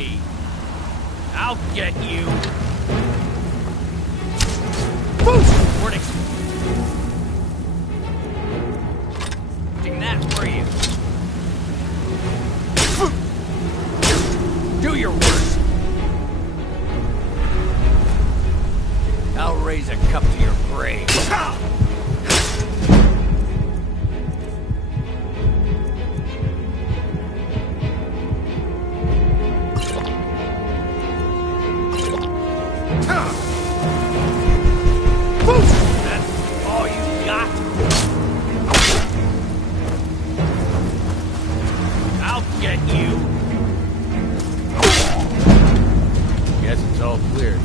me. I'll get you. We're expecting that for you. Do your worst. I'll raise a cup to your grave. That's all you got? I'll get you. Guess it's all clear.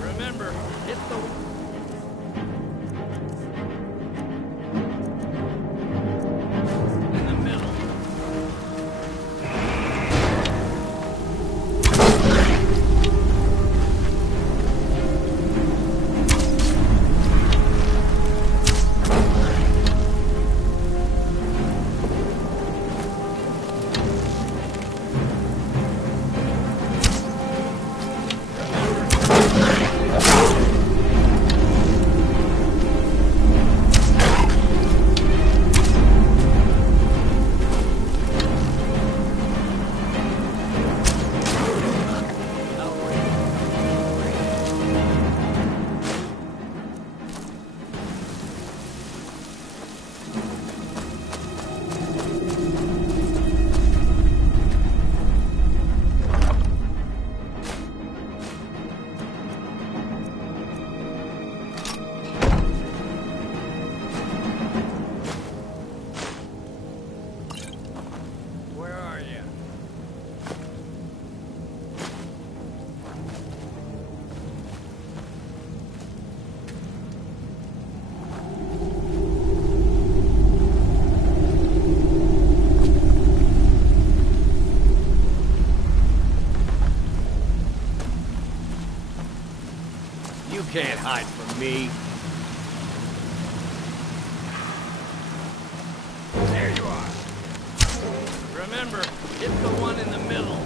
Remember, hit the... in the middle. Where are you? You can't hide from me. There you are. Remember, hit the one in the middle.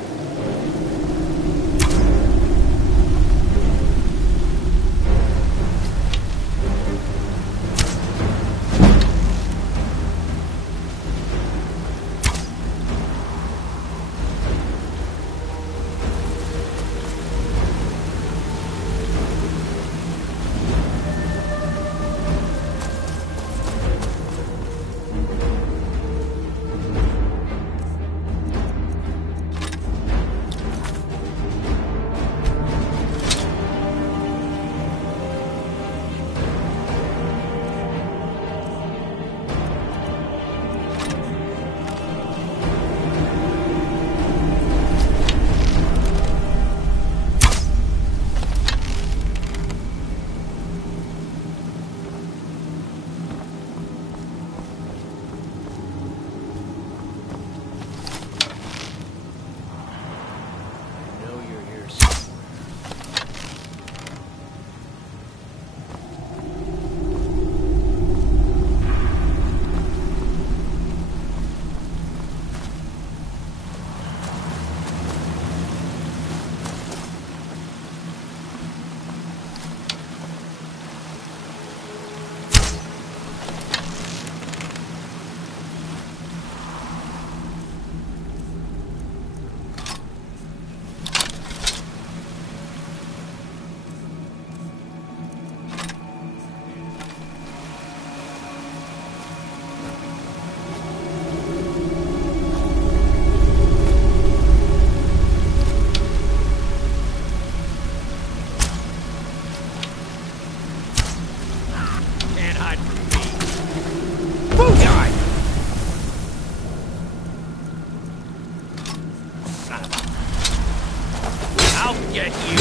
get you!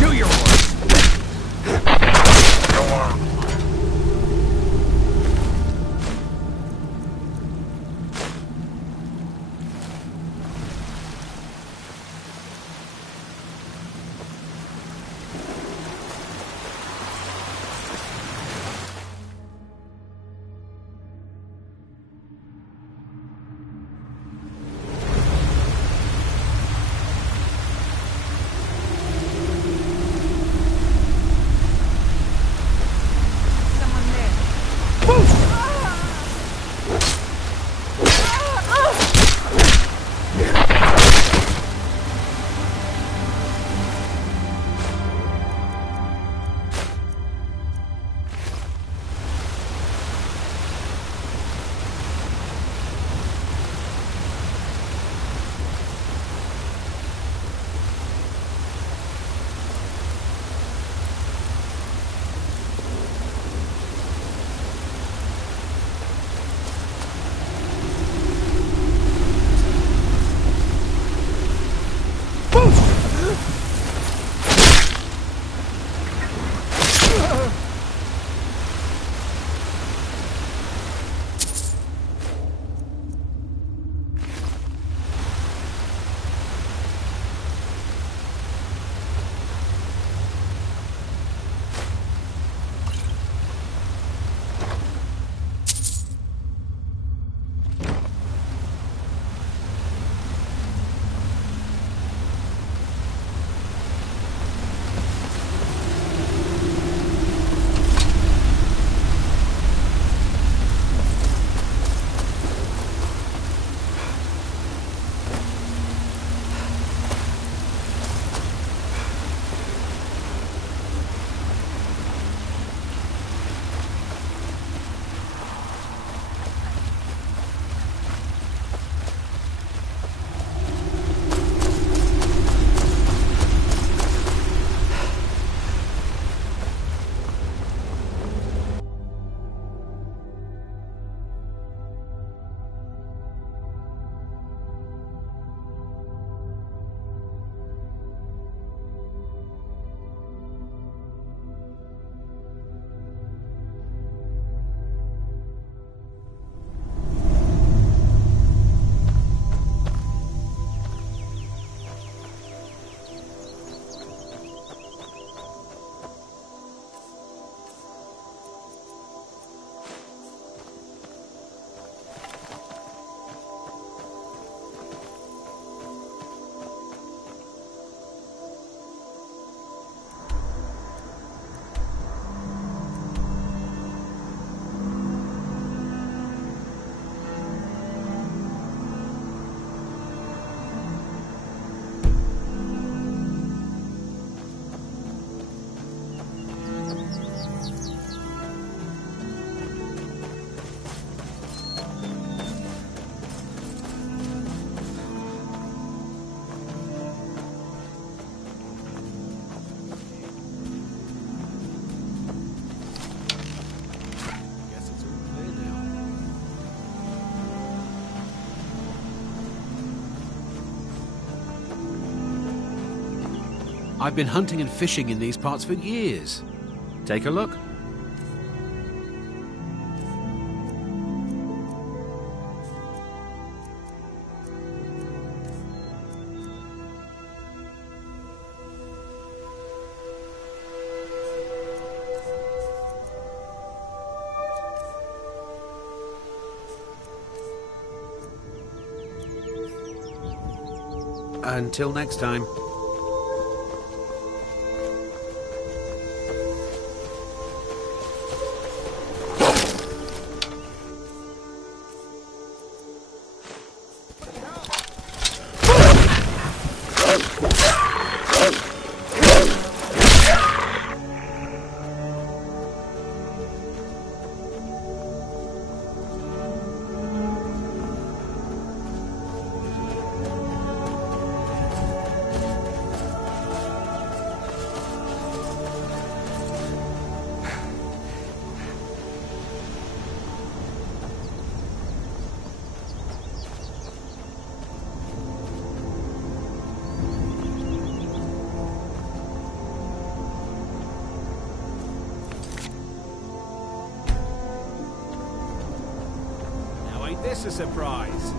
Do your work! I've been hunting and fishing in these parts for years. Take a look. Until next time. course a surprise.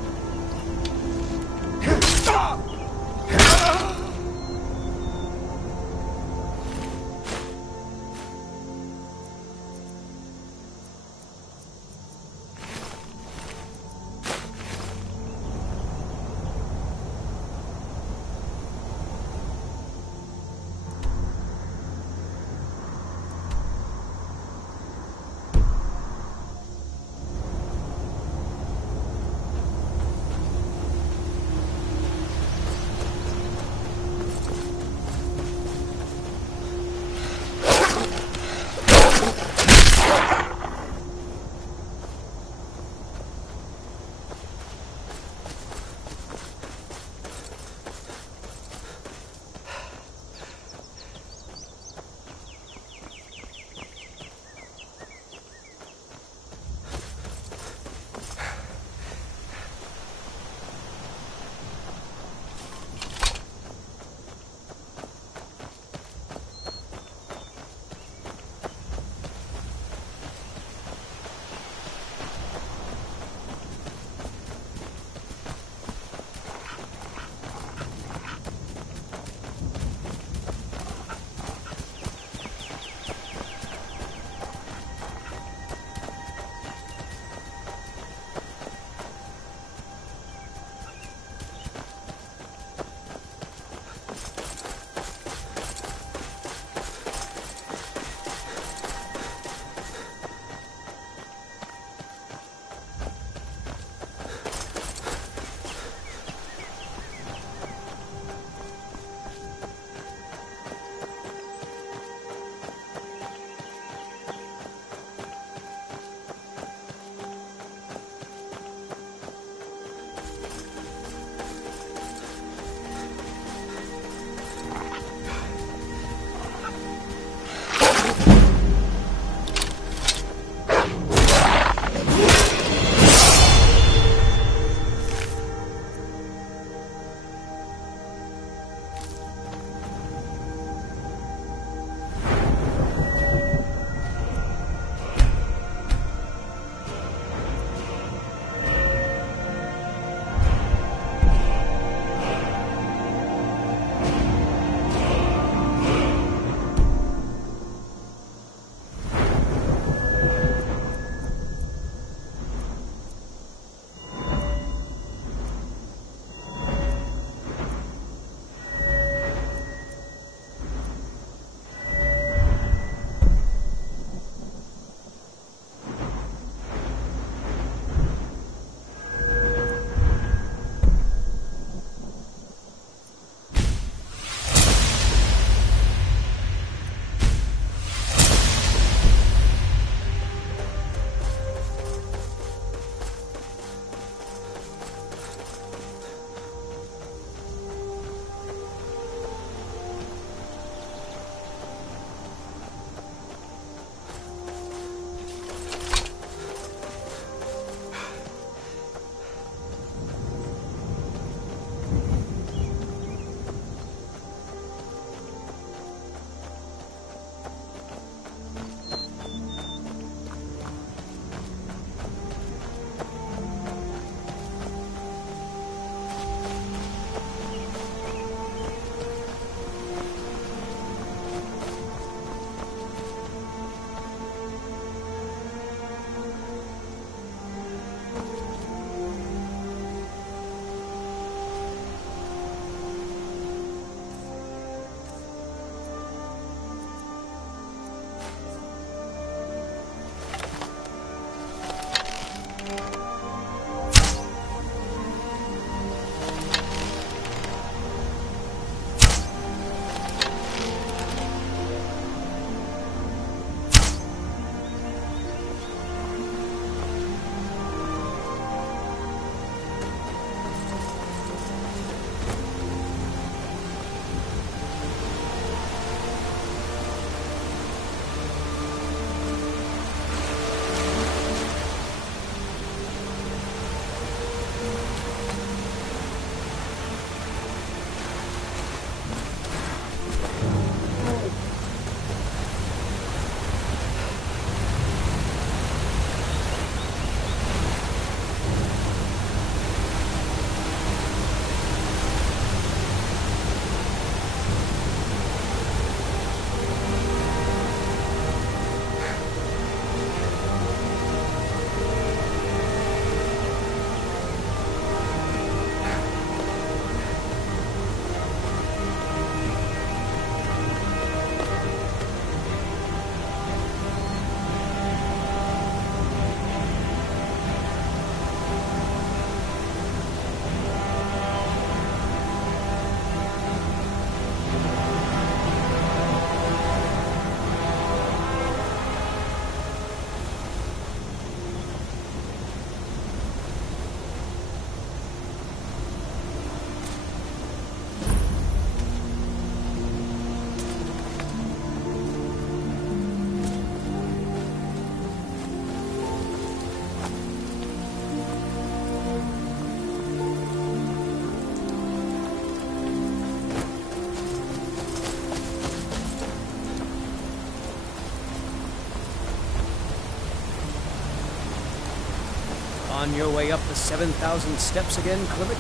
On your way up the 7,000 steps again, Clement?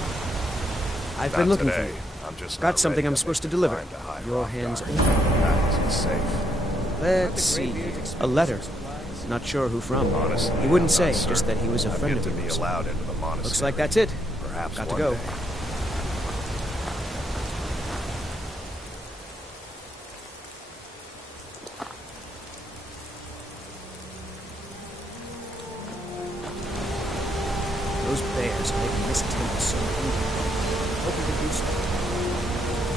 I've been Not looking for today. you. I'm just Got not something ready I'm to supposed to make the deliver. climb to High Your Rock hands Garden. open. That isn't safe. Let's see. A letter. Not sure who from. Honestly, He wouldn't I'm say, not certain. just that he was a I've friend yet of to be yours. allowed into the monastery. Looks like that's it. Perhaps Got to one go. day. Those bears are making this temple so angry. Hope we can do something.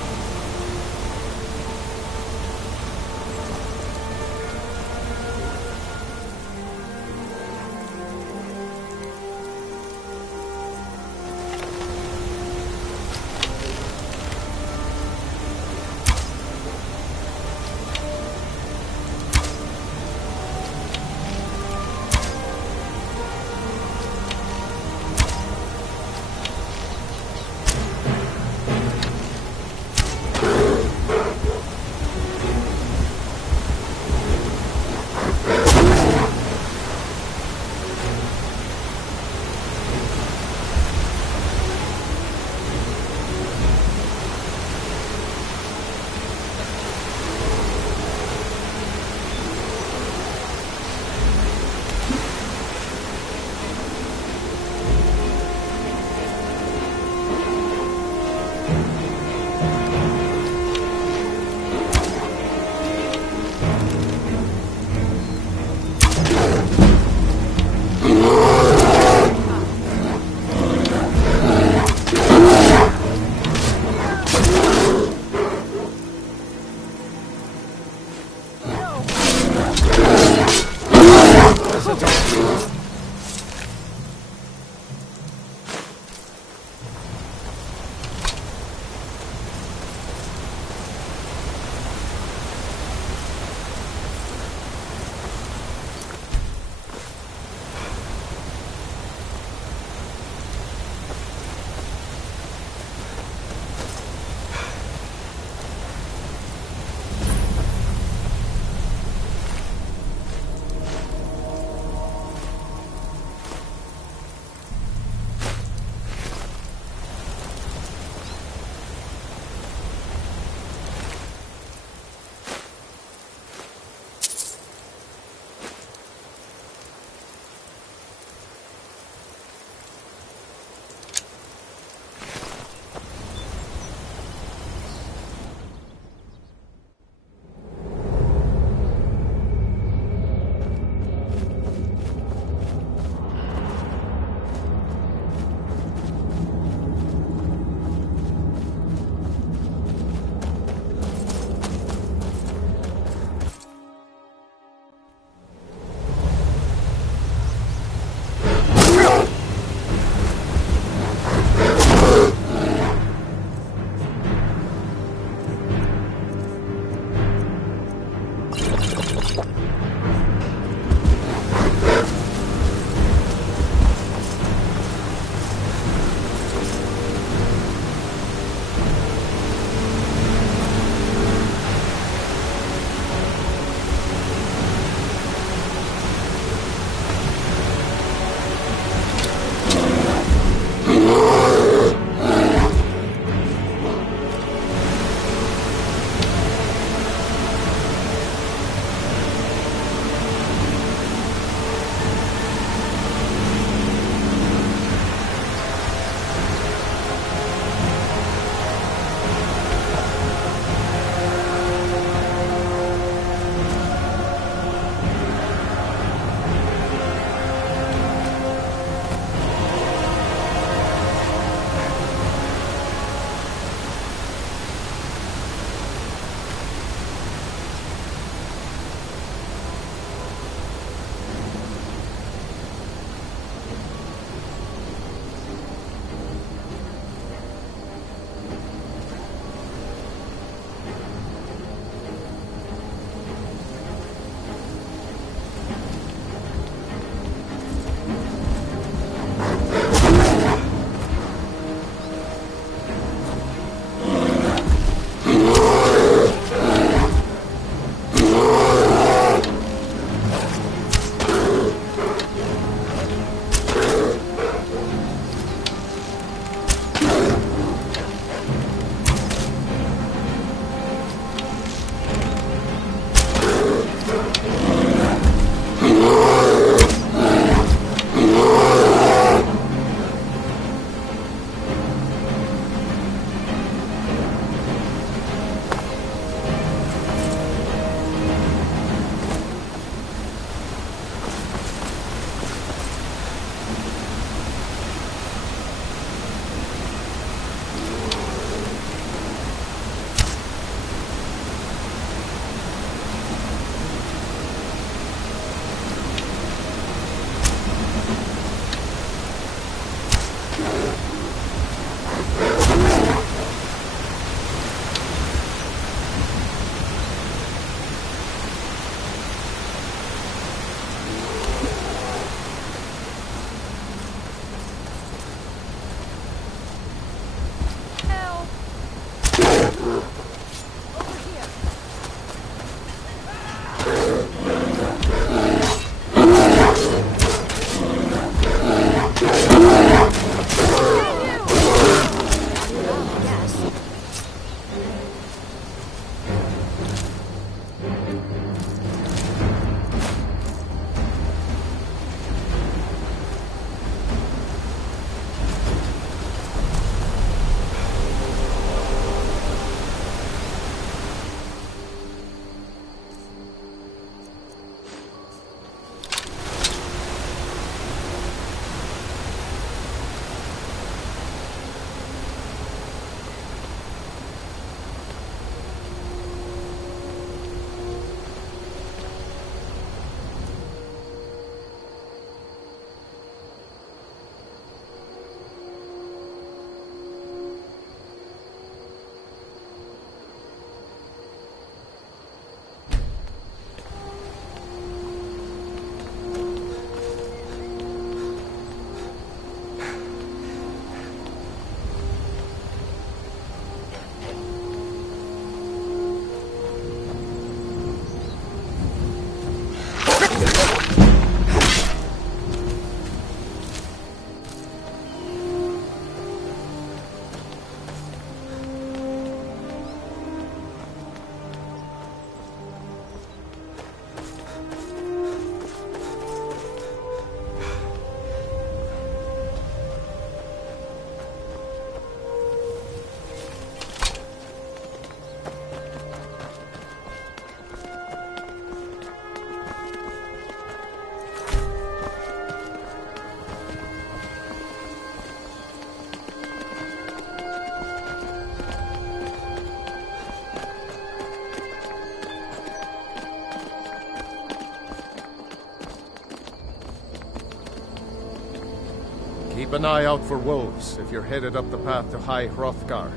Keep an eye out for wolves if you're headed up the path to High Hrothgar.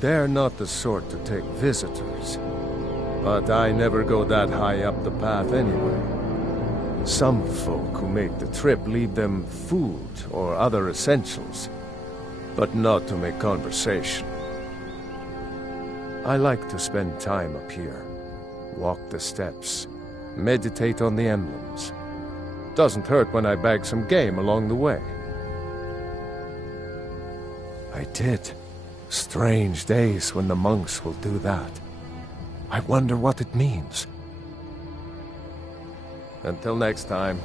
They're not the sort to take visitors, but I never go that high up the path anyway. Some folk who make the trip leave them food or other essentials, but not to make conversation. I like to spend time up here, walk the steps, meditate on the emblems. Doesn't hurt when I bag some game along the way. I did. Strange days when the monks will do that. I wonder what it means. Until next time.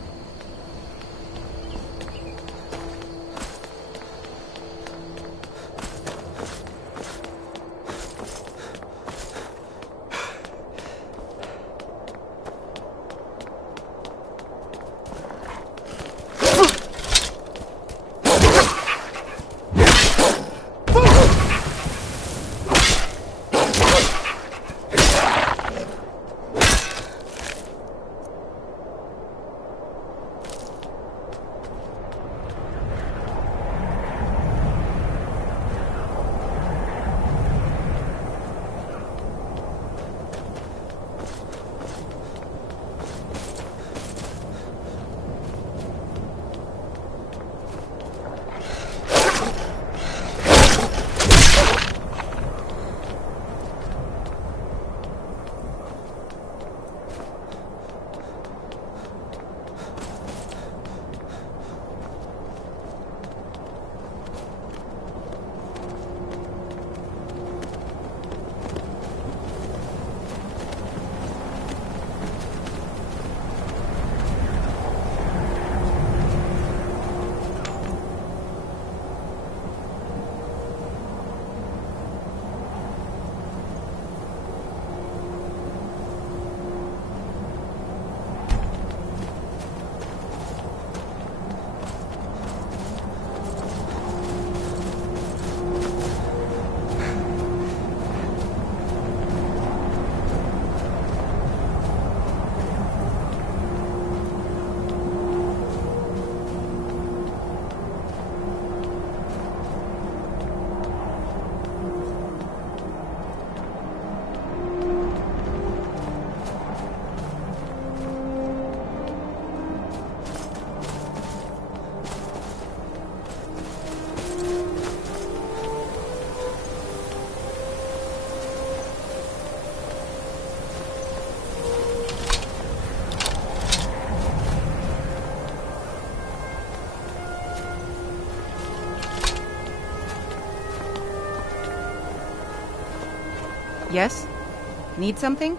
Yes? Need something?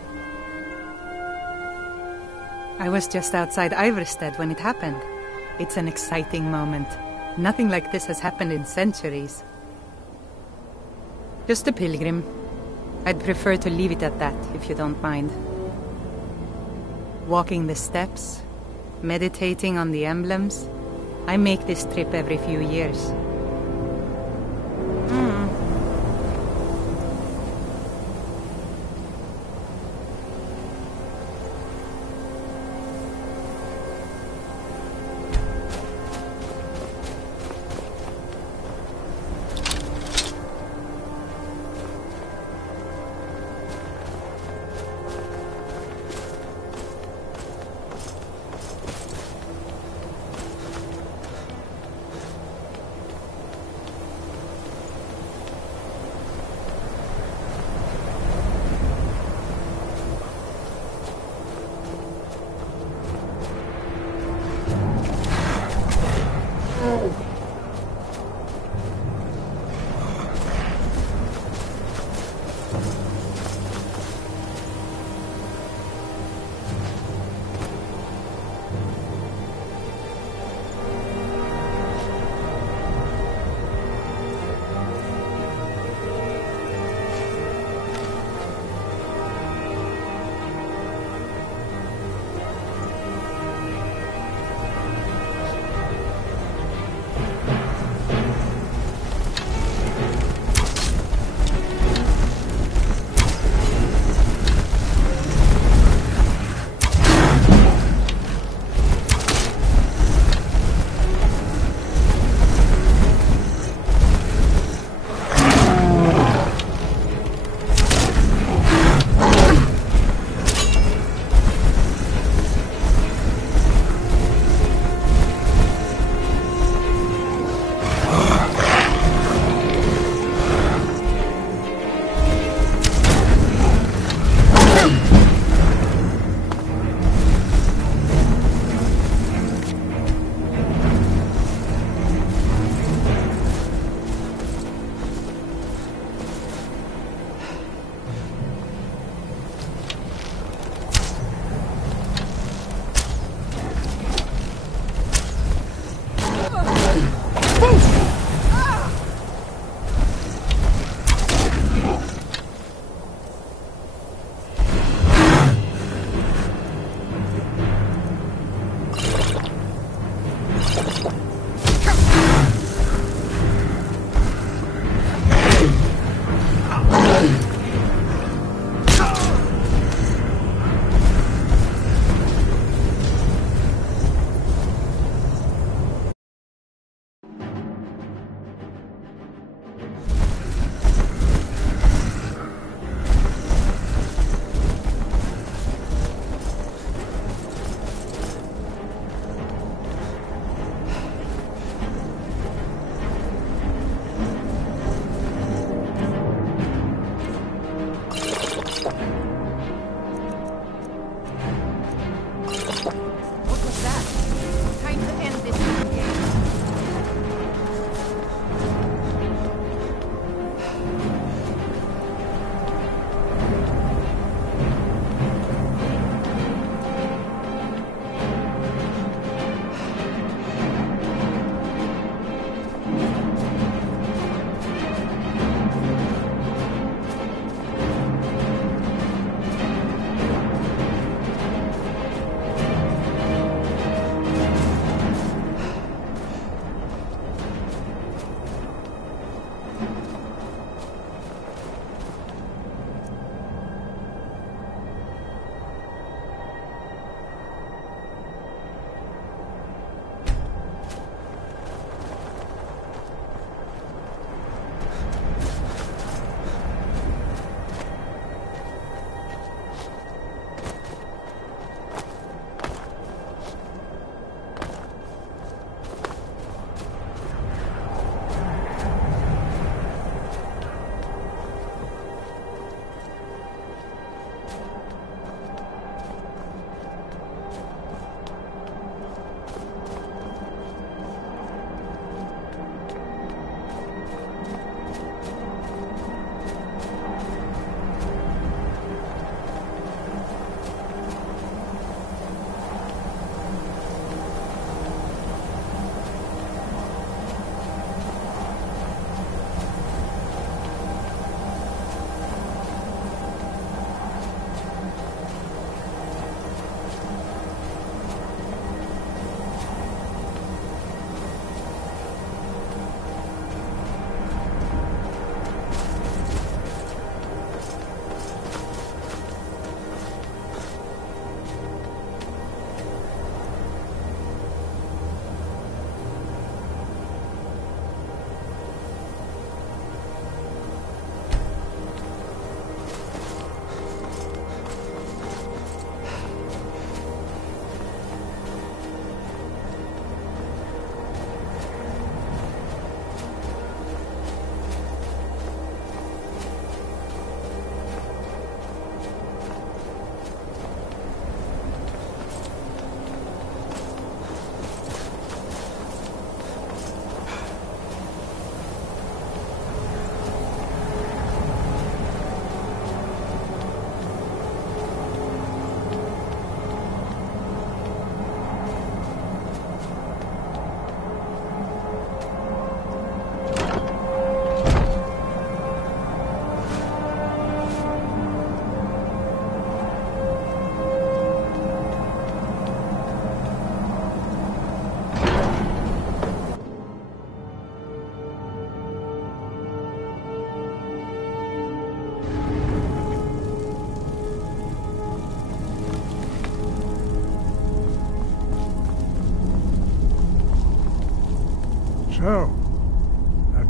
I was just outside Iverstead when it happened. It's an exciting moment. Nothing like this has happened in centuries. Just a pilgrim. I'd prefer to leave it at that, if you don't mind. Walking the steps, meditating on the emblems. I make this trip every few years.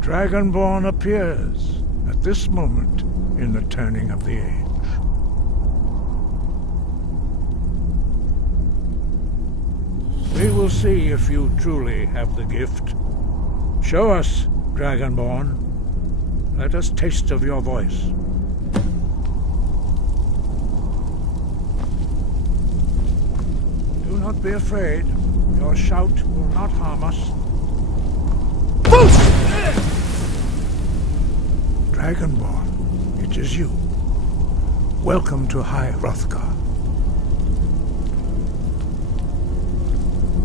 Dragonborn appears at this moment in the turning of the age. We will see if you truly have the gift. Show us, Dragonborn. Let us taste of your voice. Do not be afraid. Your shout will not harm us. Dragonborn, it is you. Welcome to High Hrothgar.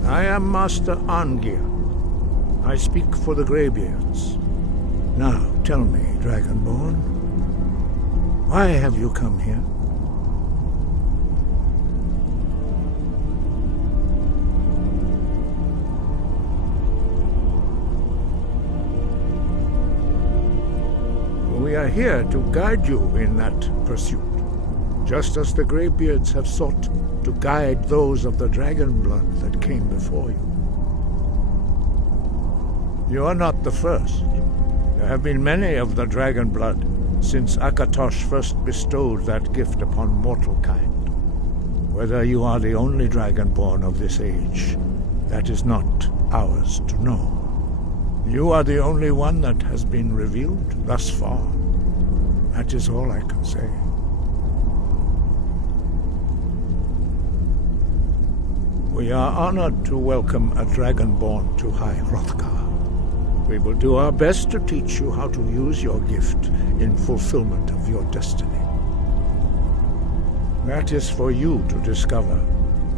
I am Master Arngir. I speak for the Greybeards. Now, tell me, Dragonborn, why have you come here? We are here to guide you in that pursuit, just as the Greybeards have sought to guide those of the dragon blood that came before you. You are not the first. There have been many of the dragon blood since Akatosh first bestowed that gift upon mortal kind. Whether you are the only dragonborn of this age, that is not ours to know. You are the only one that has been revealed thus far. That is all I can say. We are honored to welcome a dragonborn to High Hrothgar. We will do our best to teach you how to use your gift in fulfillment of your destiny. That is for you to discover.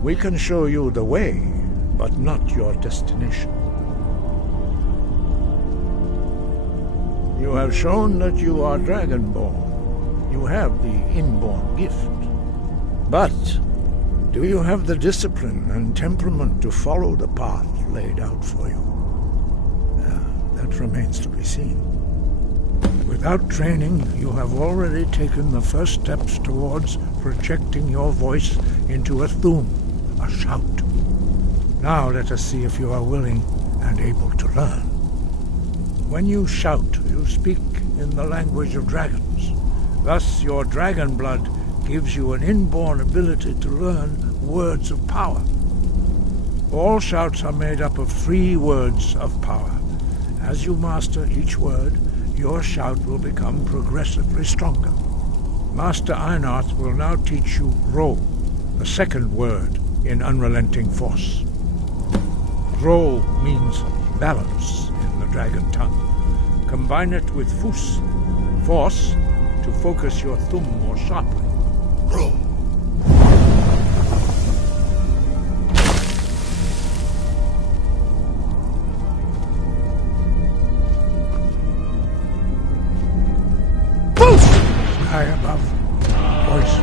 We can show you the way, but not your destination. You have shown that you are dragonborn. You have the inborn gift. But do you have the discipline and temperament to follow the path laid out for you? That remains to be seen. Without training, you have already taken the first steps towards projecting your voice into a thoom, a shout. Now let us see if you are willing and able to learn. When you shout, you speak in the language of dragons. Thus, your dragon blood gives you an inborn ability to learn words of power. All shouts are made up of 3 words of power. As you master each word, your shout will become progressively stronger. Master Einarth will now teach you Ro, the second word in Unrelenting Force. Ro means balance in the dragon tongue. Combine it with Fus, force, to focus your thumb more sharply. Ro. High above, voice.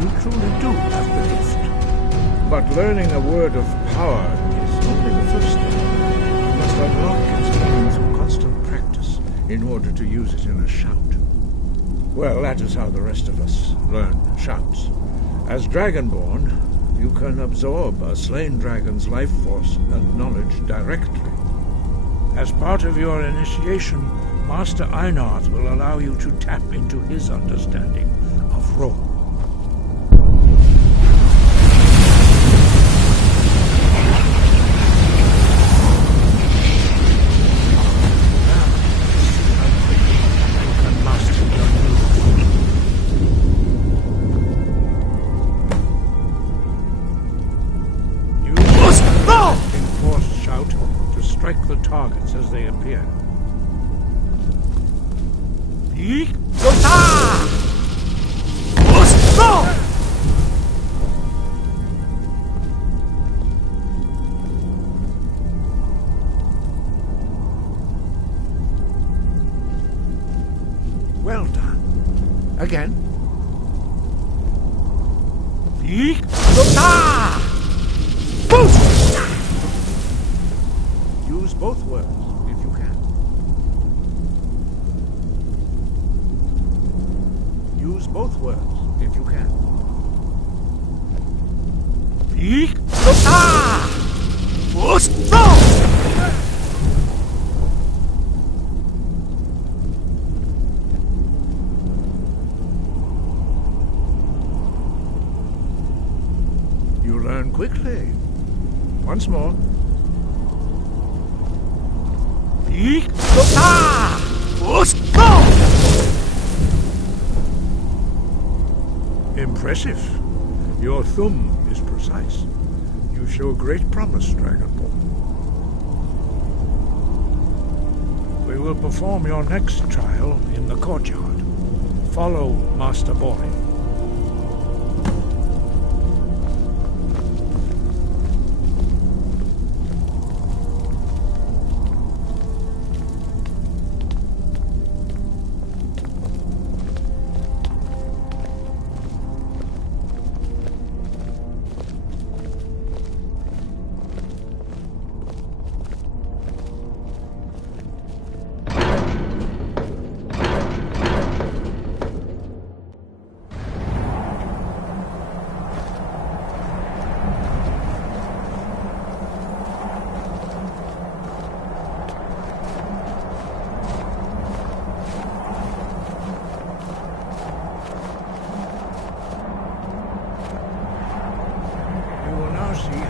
You truly do have the gift. But learning a word of power is only the first step. You must unlock its meaning through constant practice in order to use it in a shout. Well, that is how the rest of us learn shouts. As Dragonborn, you can absorb a slain dragon's life force and knowledge directly. As part of your initiation, Master Einarth will allow you to tap into his understanding of Ro. Strike the targets as they appear. Well done. Again. Use both words, if you can. Use both words, if you can. Eek! Ah! You learn quickly. Once more. Eek! Ah! Impressive. Your thumb is precise. You show great promise, Dragonborn. We will perform your next trial in the courtyard. Follow Master Bori.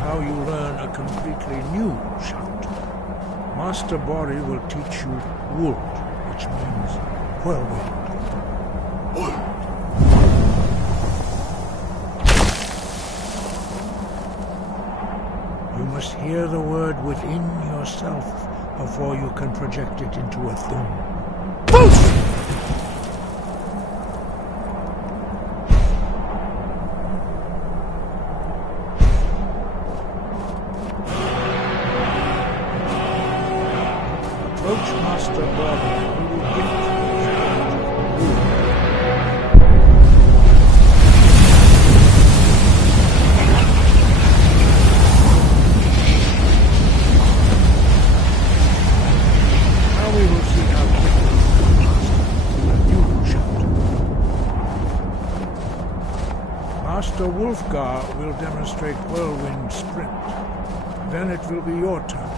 How you learn a completely new shout. Master Bori will teach you Wold, which means whirlwind. You must hear the word within yourself before you can project it into a thum. Boost! Approach Master Bori and we will get you Now we will see how quickly you can master a new shout. Master Wolfgar will demonstrate Whirlwind Sprint. Then it will be your turn.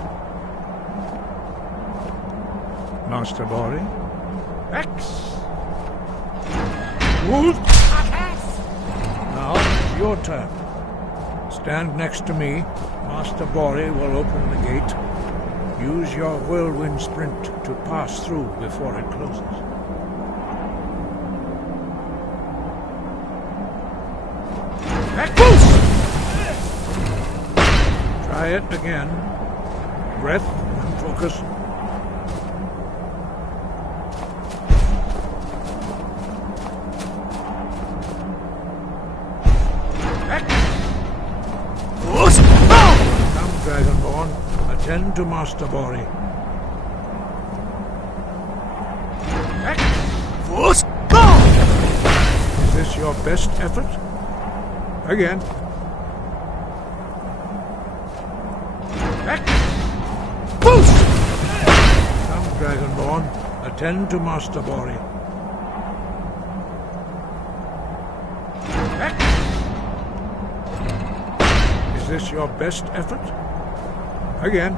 Master Bori. X! Wolf! Now it's your turn. Stand next to me. Master Bori will open the gate. Use your whirlwind sprint to pass through before it closes. X! Try it again. Breath and focus. Dragonborn, attend to Master Bori. Is this your best effort? Again. Boost! Come, Dragonborn, attend to Master Bori. Is this your best effort? Again.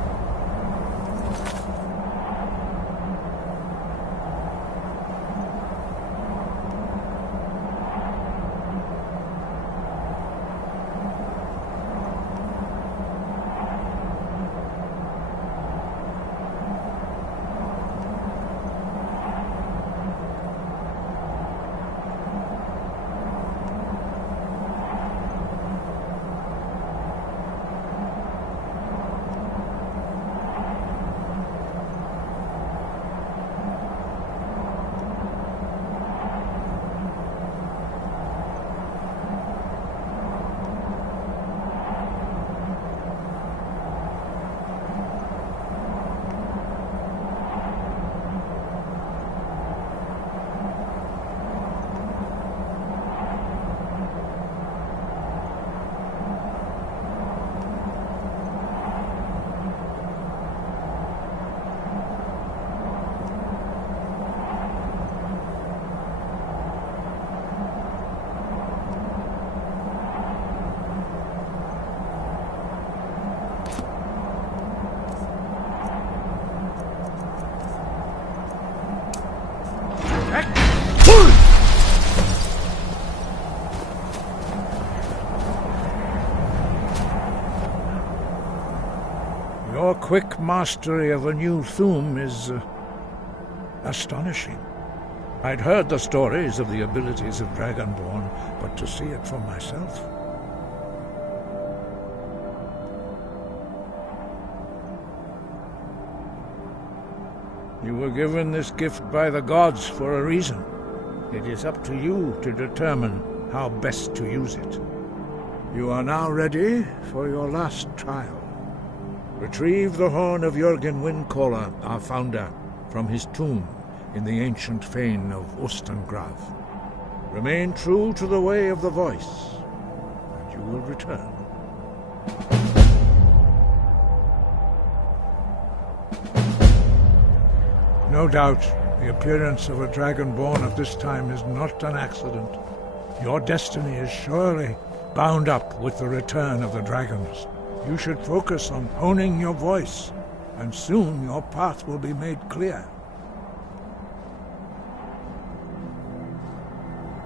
Your quick mastery of a new Thuum is astonishing. I'd heard the stories of the abilities of Dragonborn, but to see it for myself... You were given this gift by the gods for a reason. It is up to you to determine how best to use it. You are now ready for your last trial. Retrieve the horn of Jürgen Windcaller, our founder, from his tomb in the ancient fane of Ostengrav. Remain true to the way of the voice, and you will return. No doubt, the appearance of a Dragonborn at this time is not an accident. Your destiny is surely bound up with the return of the dragons. You should focus on honing your voice, and soon your path will be made clear.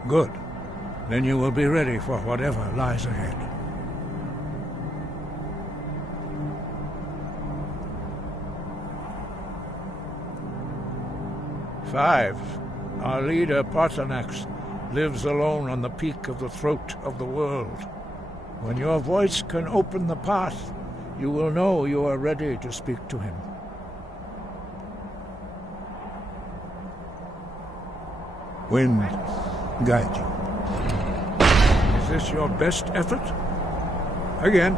Good. Then you will be ready for whatever lies ahead. Five. Our leader, Paarthurnax, lives alone on the peak of the throat of the world. When your voice can open the path, you will know you are ready to speak to him. Wind, guide you. Is this your best effort? Again.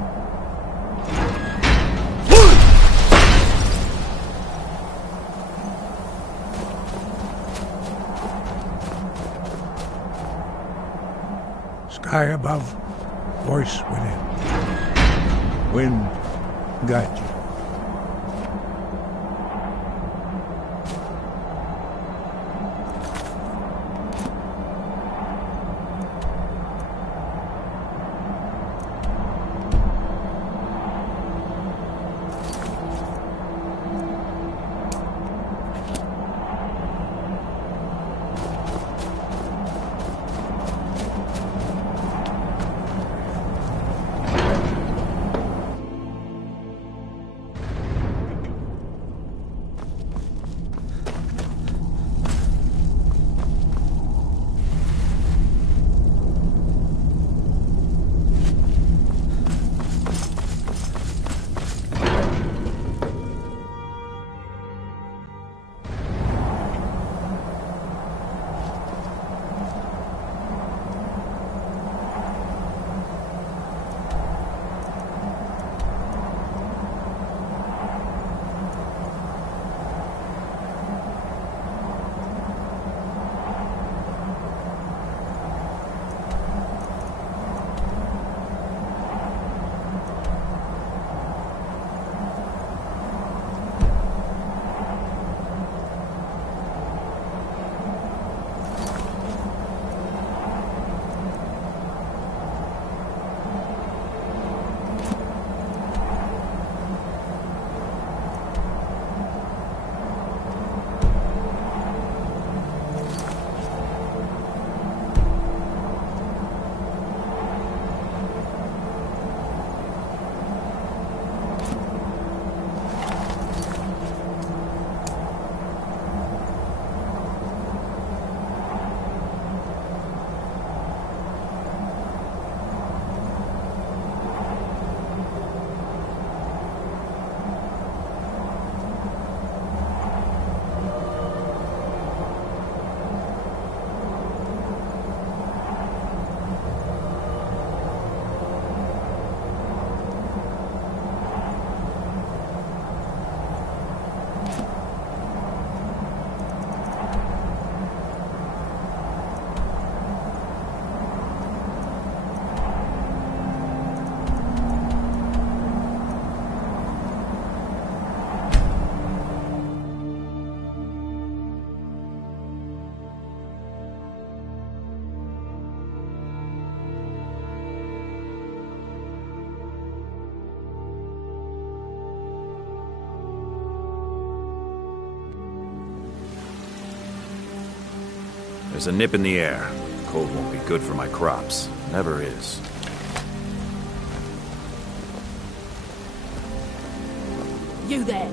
Sky above, voice within. Wind, guide you. There's a nip in the air. Cold won't be good for my crops. Never is. You there.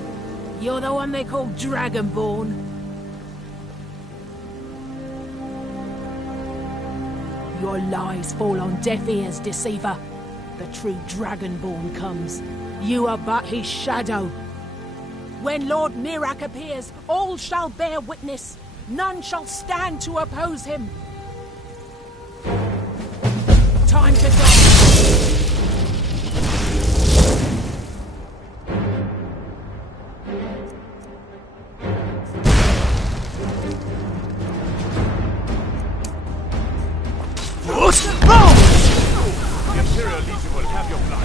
You're the one they call Dragonborn. Your lies fall on deaf ears, deceiver. The true Dragonborn comes. You are but his shadow. When Lord Mirak appears, all shall bear witness. None shall stand to oppose him. Time to die. The Imperial Legion will have your blood.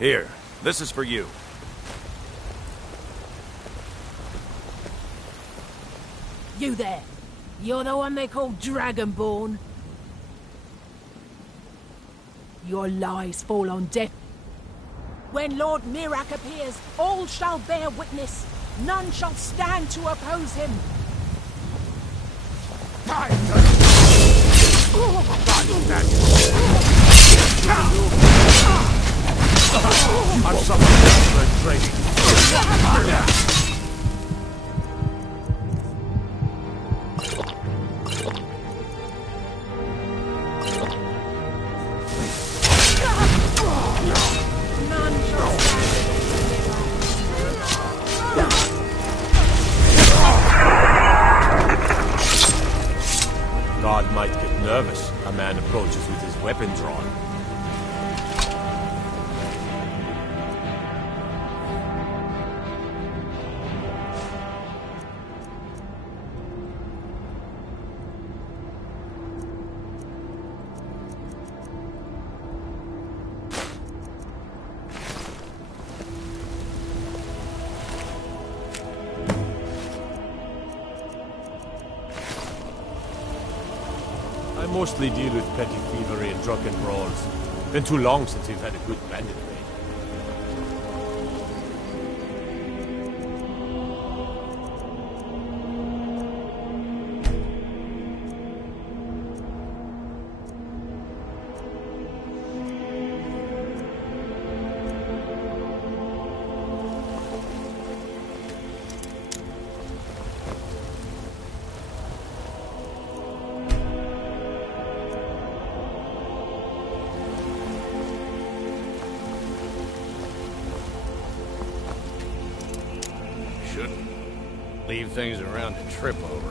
Here, this is for you. You there. You're the one they call Dragonborn. Your lies fall on deaf. When Lord Mirak appears, all shall bear witness. None shall stand to oppose him. I'm something else training. God might get nervous. A man approaches with his weapon drawn. I mostly deal with petty thievery and drunken brawls. Been too long since we've had a good bandit raid. Leave things around to trip over.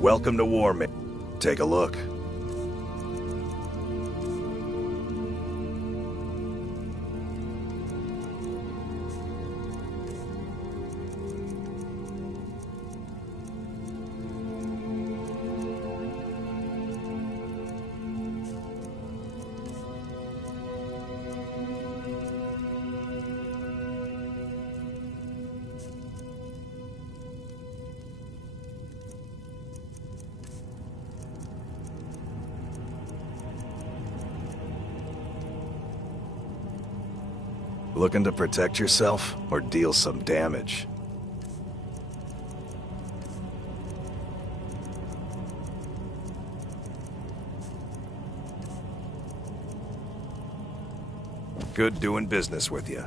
Welcome to war, mate. Take a look. Looking to protect yourself or deal some damage? Good doing business with you.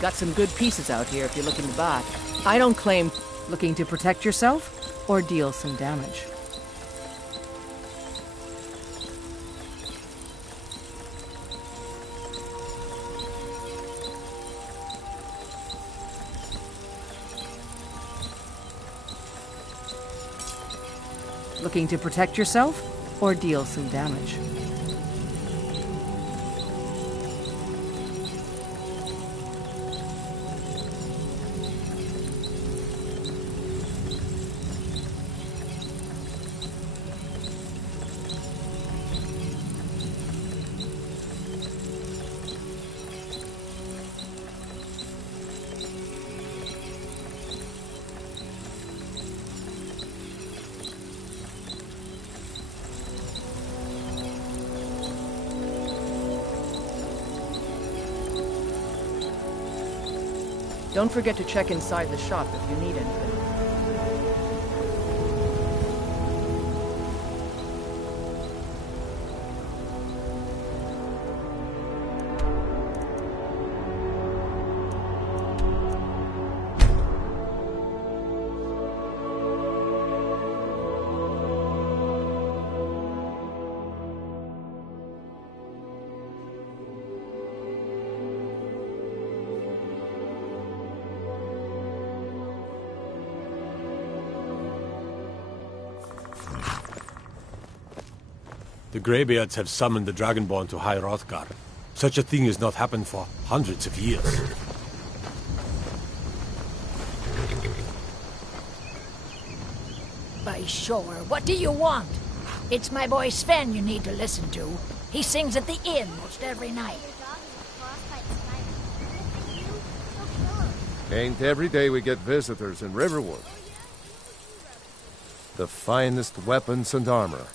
Got some good pieces out here if you're looking to buy. I don't claim looking to protect yourself or deal some damage. Looking to protect yourself or deal some damage. Don't forget to check inside the shop if you need anything. The Greybeards have summoned the Dragonborn to High Hrothgar. Such a thing has not happened for hundreds of years. By sure, what do you want? It's my boy Sven you need to listen to. He sings at the inn most every night. Ain't every day we get visitors in Riverwood. The finest weapons and armor.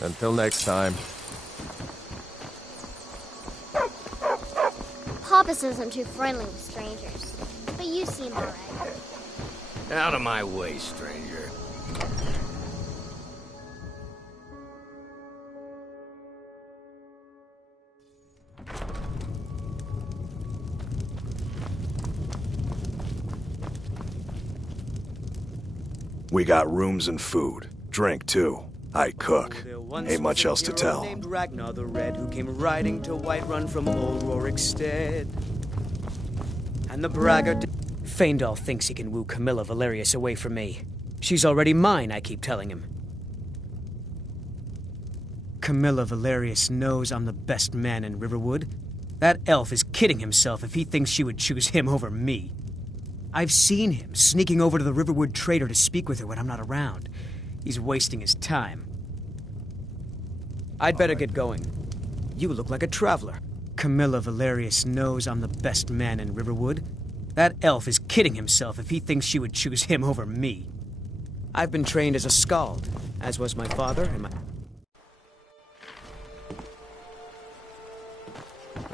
Until next time. Papas isn't too friendly with strangers, but you seem alright. Out of my way, stranger. We got rooms and food. Drink, too. I cook. Ain't much else to tell. Named Ragnar the Red, who came riding to Whiterun from old Rorikstead. And the braggart... Feindal thinks he can woo Camilla Valerius away from me. She's already mine, I keep telling him. Camilla Valerius knows I'm the best man in Riverwood, That elf is kidding himself if he thinks she would choose him over me. I've seen him sneaking over to the Riverwood trader to speak with her when I'm not around. He's wasting his time. I'd better get going. You look like a traveler. Camilla Valerius knows I'm the best man in Riverwood. That elf is kidding himself if he thinks she would choose him over me. I've been trained as a skald, as was my father and my...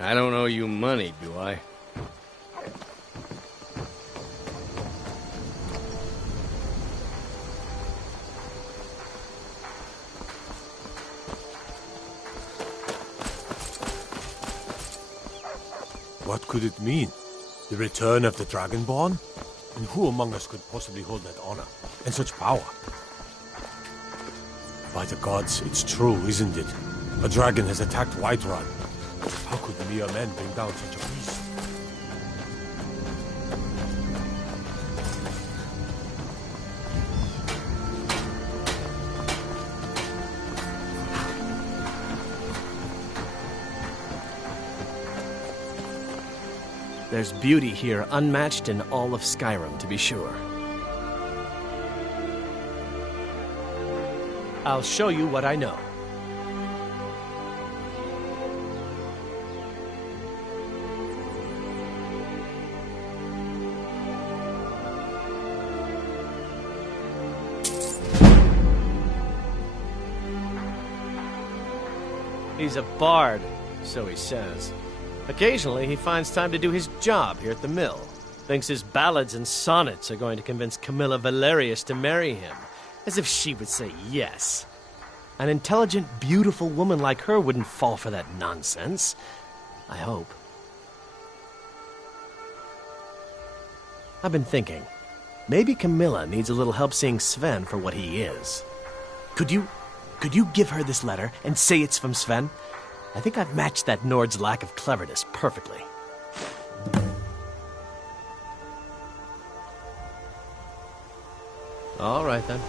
I don't owe you money, do I? What could it mean? The return of the Dragonborn? And who among us could possibly hold that honor and such power? By the gods, it's true, isn't it? A dragon has attacked Whiterun. How could mere men bring down such a beast? There's beauty here unmatched in all of Skyrim, to be sure. I'll show you what I know. He's a bard, so he says. Occasionally, he finds time to do his job here at the mill. Thinks his ballads and sonnets are going to convince Camilla Valerius to marry him. As if she would say yes. An intelligent, beautiful woman like her wouldn't fall for that nonsense. I hope. I've been thinking. Maybe Camilla needs a little help seeing Sven for what he is. Could you give her this letter and say it's from Sven? I think I've matched that Nord's lack of cleverness perfectly. All right, then.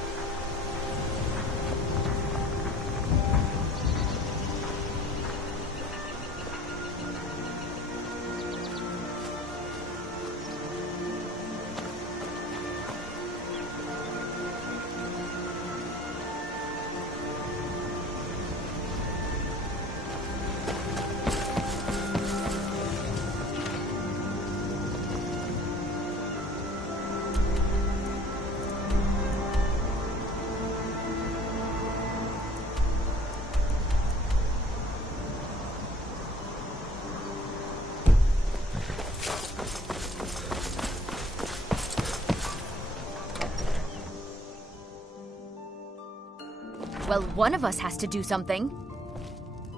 Well, one of us has to do something.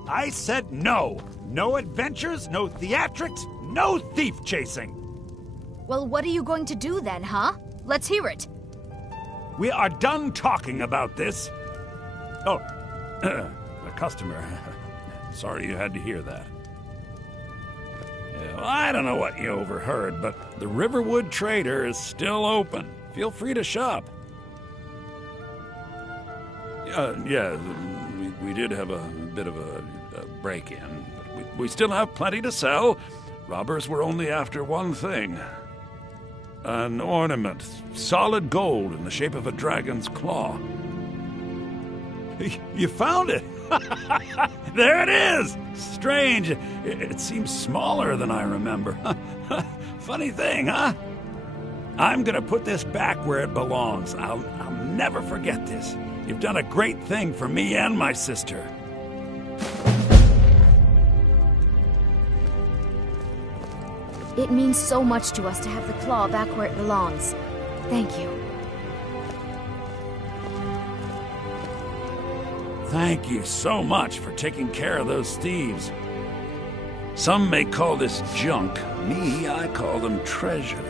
I said no. No adventures, no theatrics, no thief chasing. Well, what are you going to do then, huh? Let's hear it. We are done talking about this. Oh, a customer. Sorry you had to hear that. Yeah, well, I don't know what you overheard, but the Riverwood Trader is still open. Feel free to shop. Yeah, we did have a bit of a break-in, but we still have plenty to sell. Robbers were only after one thing. An ornament, solid gold in the shape of a dragon's claw. You found it! There it is! Strange. It seems smaller than I remember. Funny thing, huh? I'm gonna put this back where it belongs. I'll never forget this. You've done a great thing for me and my sister. It means so much to us to have the claw back where it belongs. Thank you. Thank you so much for taking care of those thieves. Some may call this junk. Me, I call them treasures.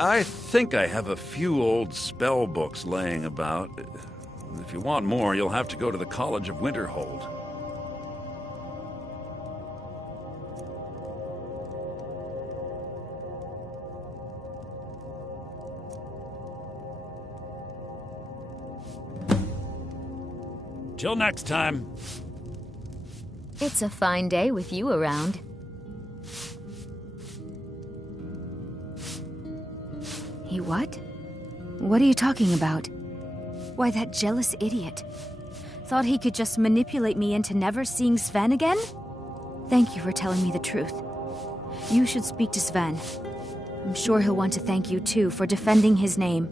I think I have a few old spell books laying about. If you want more, you'll have to go to the College of Winterhold. Till next time. It's a fine day with you around. He what? What are you talking about? Why, that jealous idiot. Thought he could just manipulate me into never seeing Sven again? Thank you for telling me the truth. You should speak to Sven. I'm sure he'll want to thank you too for defending his name.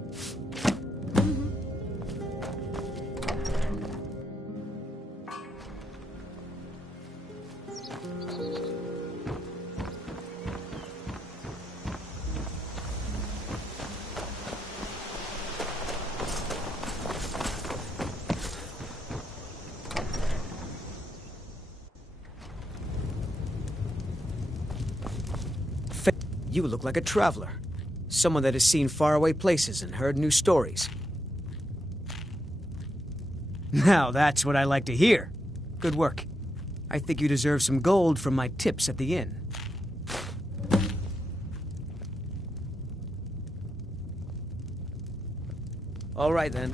You look like a traveler. Someone that has seen faraway places and heard new stories. Now that's what I like to hear. Good work. I think you deserve some gold from my tips at the inn. All right, then.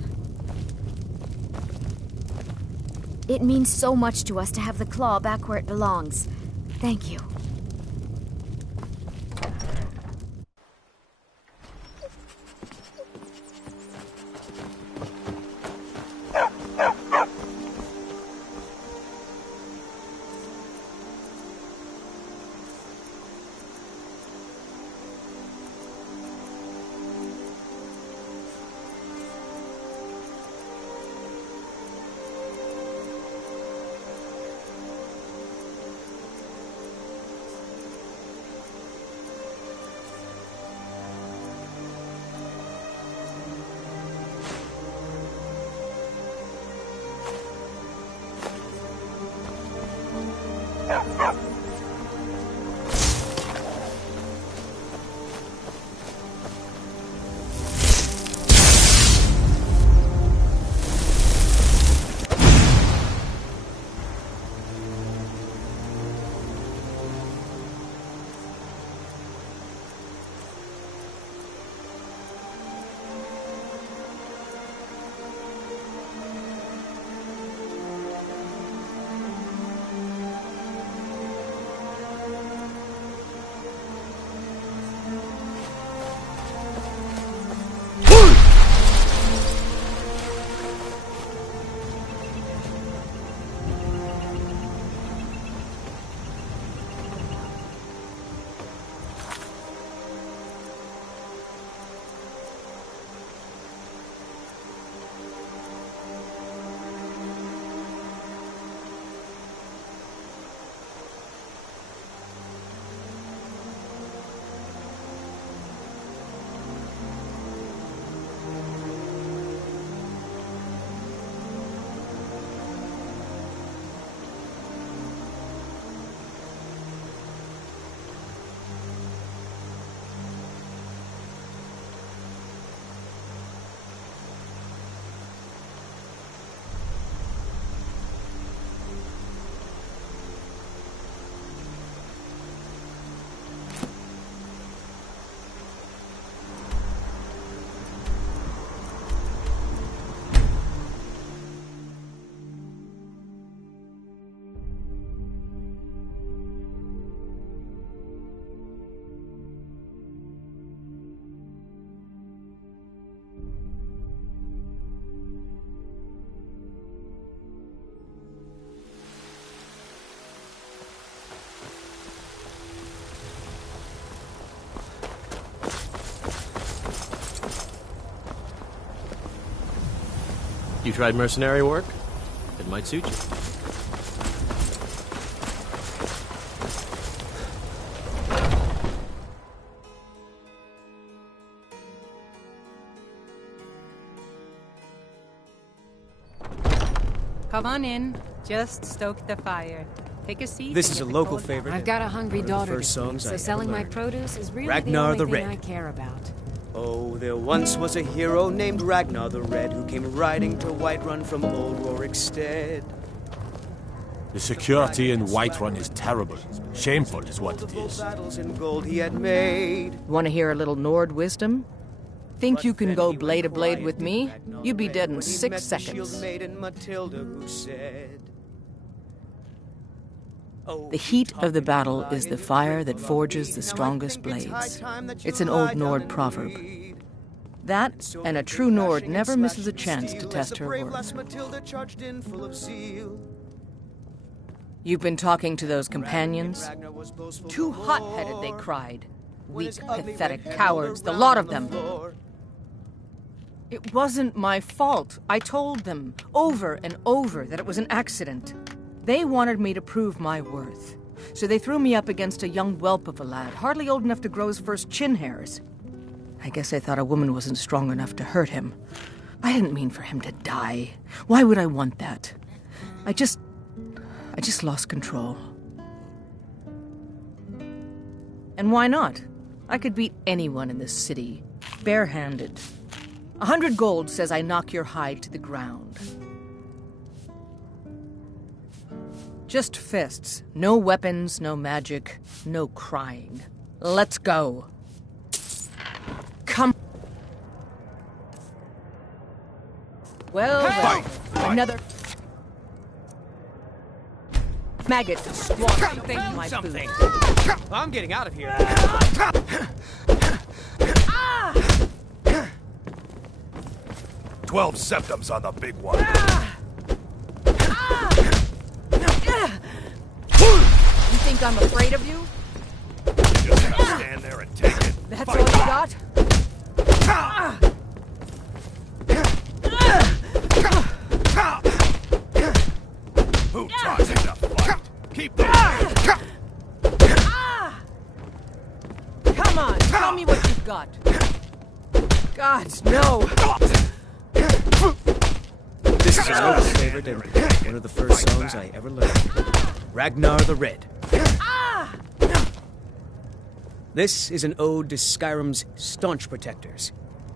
It means so much to us to have the claw back where it belongs. Thank you. You tried mercenary work? It might suit you. Come on in. Just stoke the fire. Take a seat. This is a local favorite. I've got a hungry daughter to feed, so selling my produce is really the only thing I care about. Oh, there once was a hero named Ragnar the Red who came riding to Whiterun from old Rorikstead. The security in Whiterun is terrible. Shameful is what it is. Battles in gold he had made. Want to hear a little Nord wisdom? Think you can go blade to blade with me? You'd be dead in 6 seconds. The heat of the battle is the fire that forges the strongest blades. It's an old Nord proverb. That, and a true Nord never misses a chance to test her word. You've been talking to those companions? Too hot-headed, they cried. Weak, pathetic cowards, the lot of them. It wasn't my fault. I told them, over and over, that it was an accident. They wanted me to prove my worth. So they threw me up against a young whelp of a lad, hardly old enough to grow his first chin hairs. I guess I thought a woman wasn't strong enough to hurt him. I didn't mean for him to die. Why would I want that? I just lost control. And why not? I could beat anyone in this city, barehanded. 100 gold says I knock your hide to the ground. Just fists. No weapons, no magic, no crying. Let's go. Come. Well, another maggot to squash my food. I'm getting out of here. 12 septums on the big one. You think I'm afraid of you? Just gotta stand there and take it. That's all you got? Who taught you to fight? Keep those hands. Come on, tell me what you've got. Gods, no! This is a local favorite and one of the first songs I ever learned. Ragnar the Red. This is an ode to Skyrim's staunch protectors,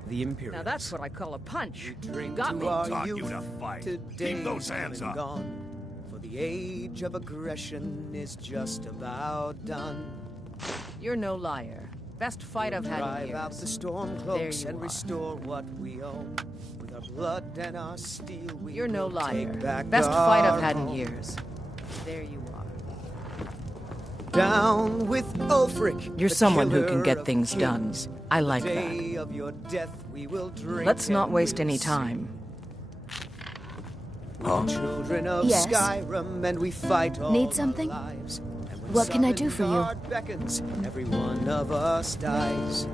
the Imperials. Now that's what I call a punch. You got me. Taught you to fight. Keep those hands up. Gone, for the age of aggression is just about done. You're no liar. Best fight I've had in years. Drive out the storm cloaks and restore what we own. With our blood and our steel, You're no liar. Best fight I've had in years. There you are. Down with Ulfric. You're someone who can get things done. I like that. Let's not waste any time. Children of Yes. Skyrim, and we fight all Need something? our lives. And when What can I do for you? Sovngarde beckons, every one of us dies.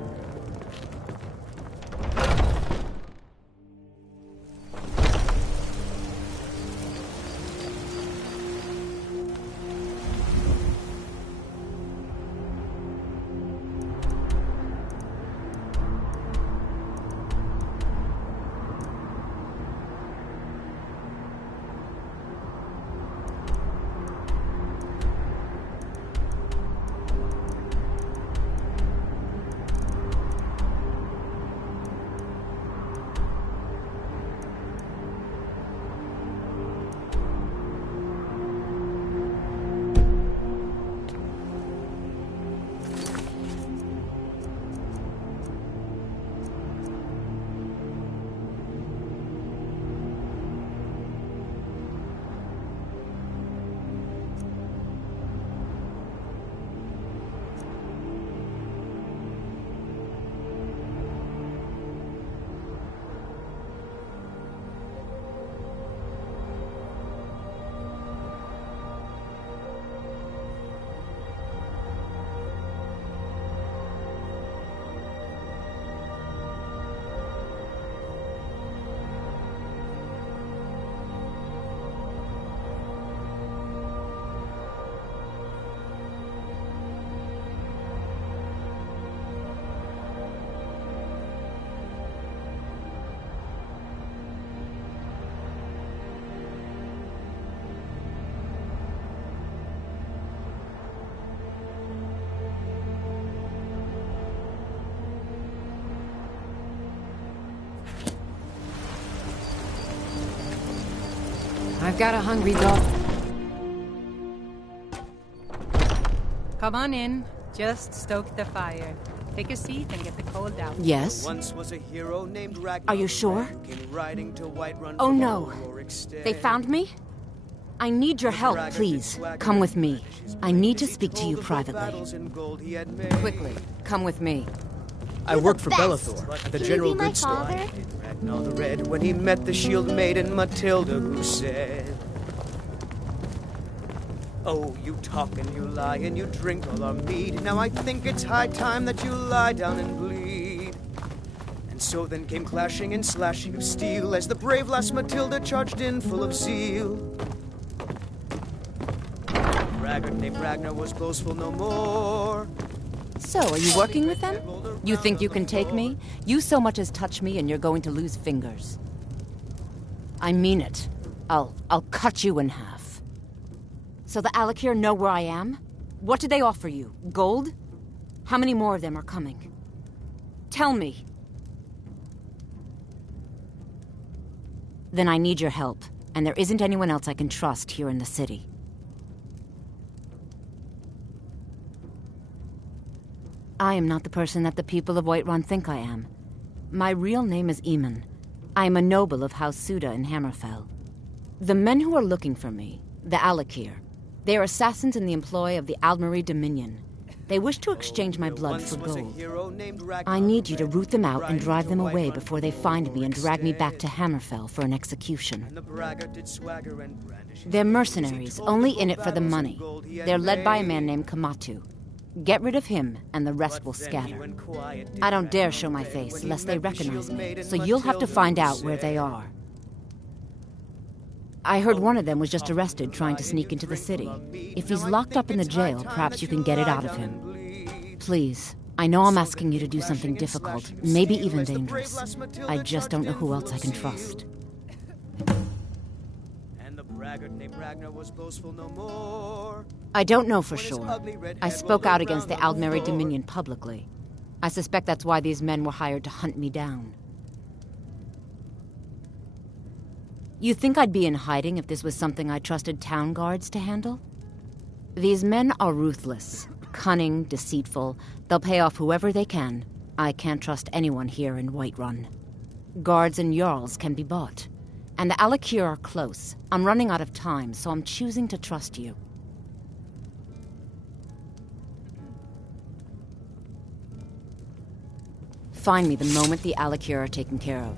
I've got a hungry dog. Come on in. Just stoke the fire. Take a seat and get the cold out. Yes? Once was a hero named Ragnar. Are you sure? Came riding to Whiterun Oh from no. Old Rorikstead. They found me? I need your help, please. Come with me. I need to speak to you privately. Quickly, come with me. I worked for Bellathor at the Can General you be my Goods Store. father? Ragnar the Red when he met the shield maiden Matilda, who said, "Oh, you talk and you lie and you drink all our mead. Now I think it's high time that you lie down and bleed." And so then came clashing and slashing of steel as the brave lass Matilda charged in full of zeal. Braggart named Ragnar was boastful no more. So, are you working with them? You think you can take me? You so much as touch me and you're going to lose fingers. I mean it. I'll cut you in half. So the Alakir know where I am? What did they offer you? Gold? How many more of them are coming? Tell me. Then I need your help, and there isn't anyone else I can trust here in the city. I am not the person that the people of Whiterun think I am. My real name is Eamon. I am a noble of House Suda in Hammerfell. The men who are looking for me, the Alakir, they are assassins in the employ of the Aldmeri Dominion. They wish to exchange my blood for gold. I need you to root them out and drive them away before they find me and drag me back to Hammerfell for an execution. They're mercenaries, only in it for the money. They're led by a man named Kamatu. Get rid of him, and the rest will scatter. I don't dare show my face, lest they recognize me, so you'll have to find out where they are. I heard one of them was just arrested trying to sneak into the city. If he's locked up in the jail, perhaps you can get it out of him. Please, I know I'm asking you to do something difficult, maybe even dangerous. I just don't know who else I can trust. I don't know for sure. I spoke out against the Aldmeri Dominion publicly. I suspect that's why these men were hired to hunt me down. You think I'd be in hiding if this was something I trusted town guards to handle? These men are ruthless, cunning, deceitful. They'll pay off whoever they can. I can't trust anyone here in Whiterun. Guards and Jarls can be bought. And the Alakir are close. I'm running out of time, so I'm choosing to trust you. Find me the moment the Alakir are taken care of.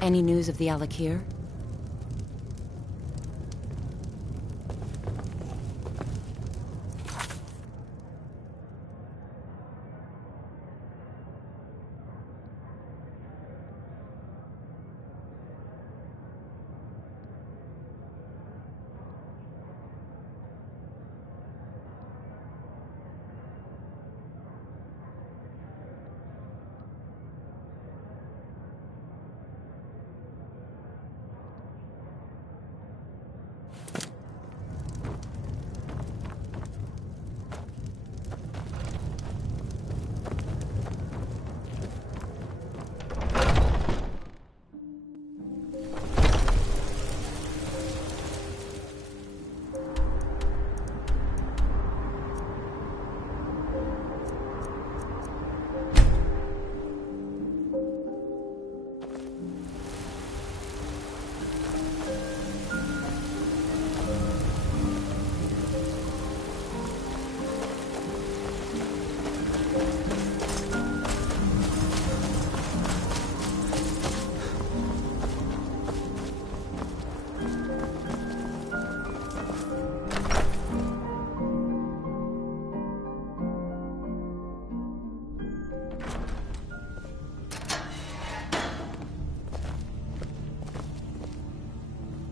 Any news of the Alakir?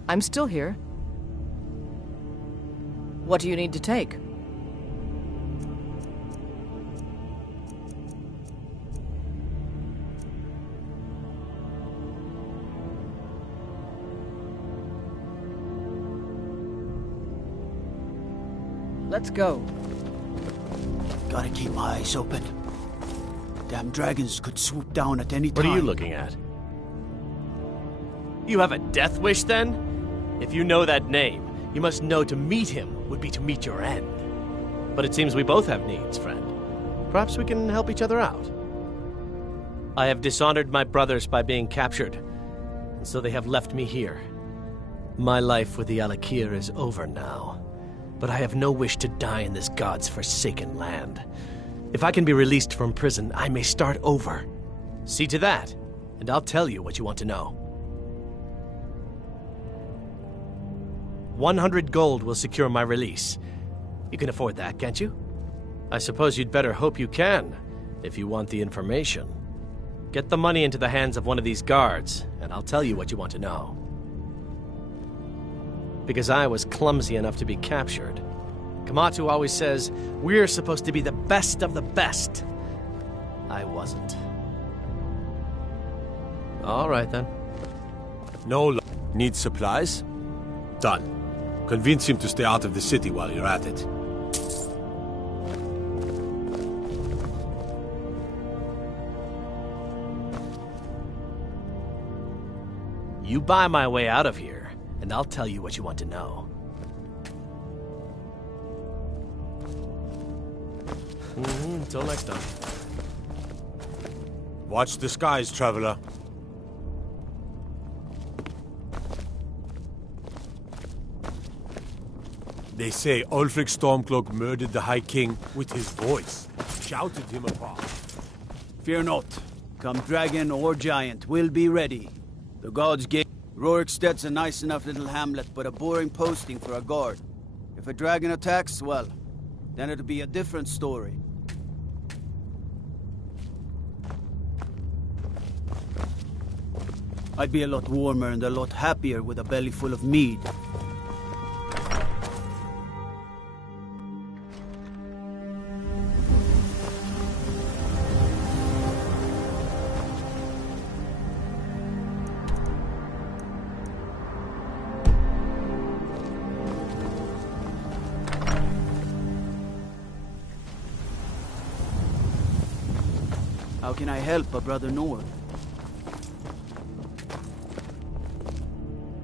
I'm still here. What do you need to take? Let's go. Gotta keep my eyes open. Damn dragons could swoop down at any time. What are you looking at? You have a death wish, then? If you know that name, you must know to meet him would be to meet your end. But it seems we both have needs, friend. Perhaps we can help each other out. I have dishonored my brothers by being captured, and so they have left me here. My life with the Alakir is over now, but I have no wish to die in this god's forsaken land. If I can be released from prison, I may start over. See to that, and I'll tell you what you want to know. 100 gold will secure my release. You can afford that, can't you? I suppose you'd better hope you can, if you want the information. Get the money into the hands of one of these guards, and I'll tell you what you want to know. Because I was clumsy enough to be captured. Kamatu always says, we're supposed to be the best of the best. I wasn't. All right, then. No, need supplies? Done. Convince him to stay out of the city while you're at it. You buy my way out of here, and I'll tell you what you want to know. Until next time. Watch the skies, traveler. They say Ulfric Stormcloak murdered the High King with his voice. Shouted him apart. Fear not. Come dragon or giant, we'll be ready. The gods gave... Rorikstead's a nice enough little hamlet, but a boring posting for a guard. If a dragon attacks, well, then it'll be a different story. I'd be a lot warmer and a lot happier with a belly full of mead. How can I help a brother Nord?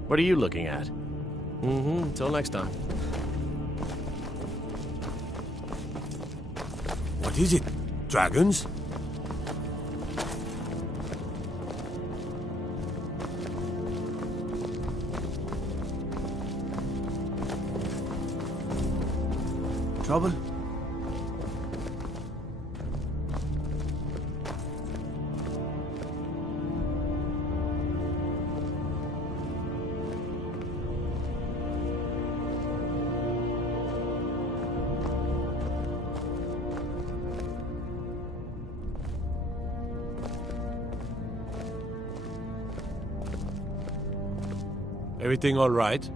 What are you looking at? Until next time. What is it? Dragons? Trouble? Everything all right?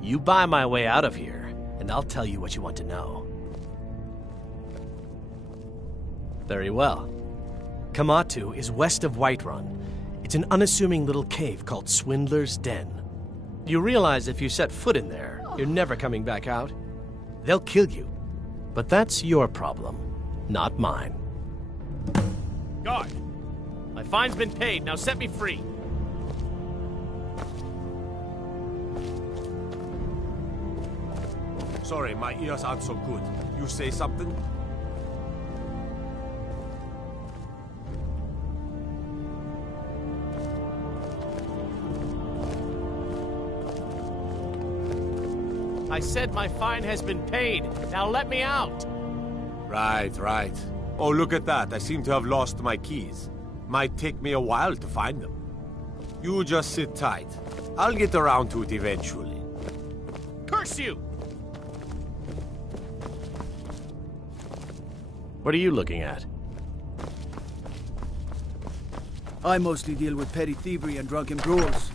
You buy my way out of here, and I'll tell you what you want to know. Very well. Kamatu is west of Whiterun. It's an unassuming little cave called Swindler's Den. You realize if you set foot in there, you're never coming back out. They'll kill you. But that's your problem, not mine. Guard! My fine's been paid, now set me free. Sorry, my ears aren't so good. You say something? I said my fine has been paid. Now let me out. Right. Oh, look at that. I seem to have lost my keys. Might take me a while to find them. You just sit tight. I'll get around to it eventually. Curse you! What are you looking at? I mostly deal with petty thievery and drunken brawls.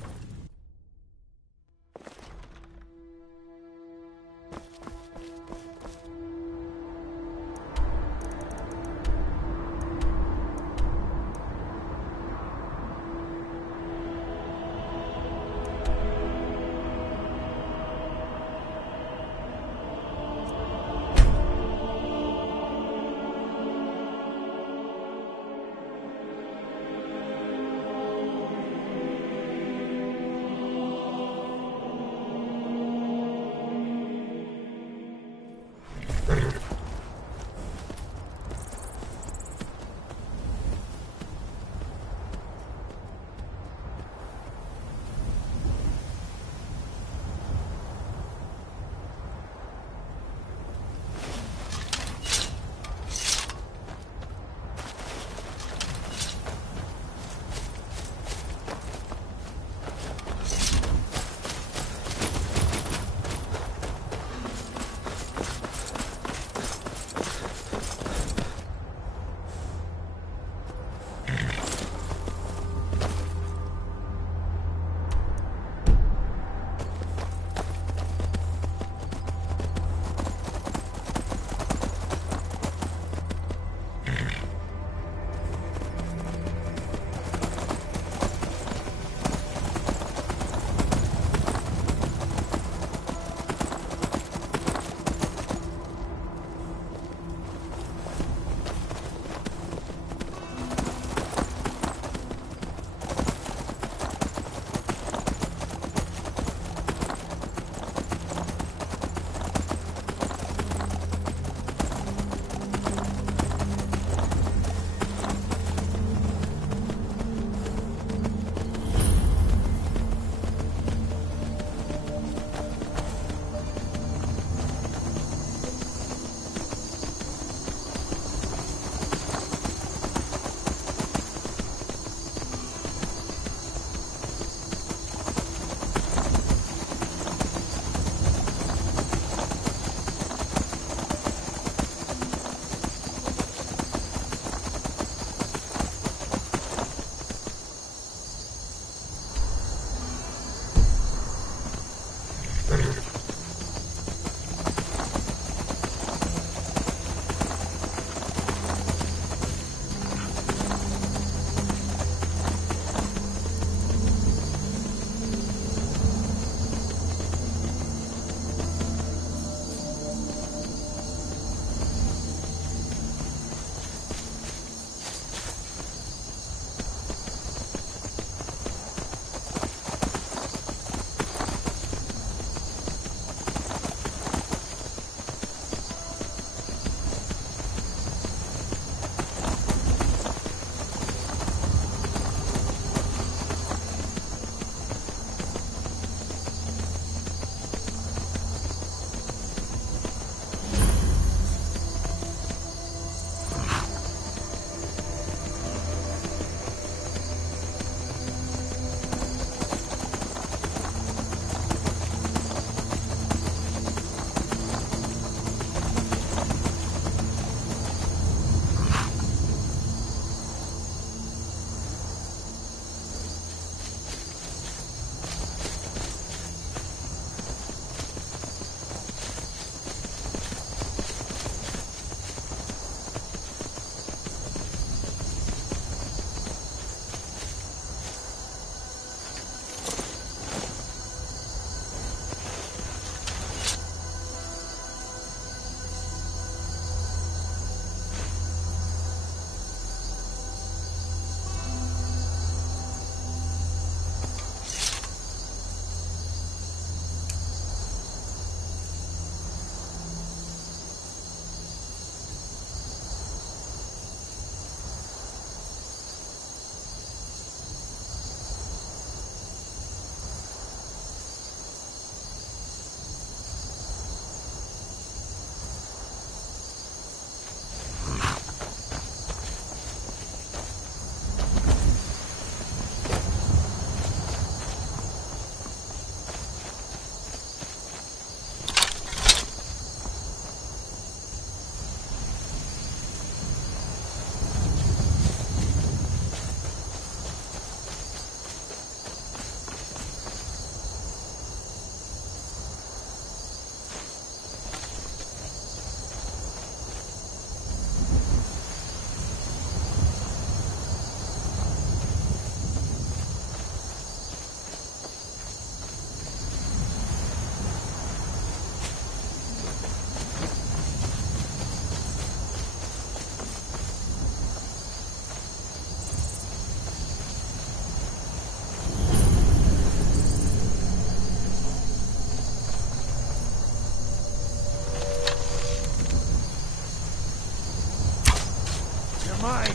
mine!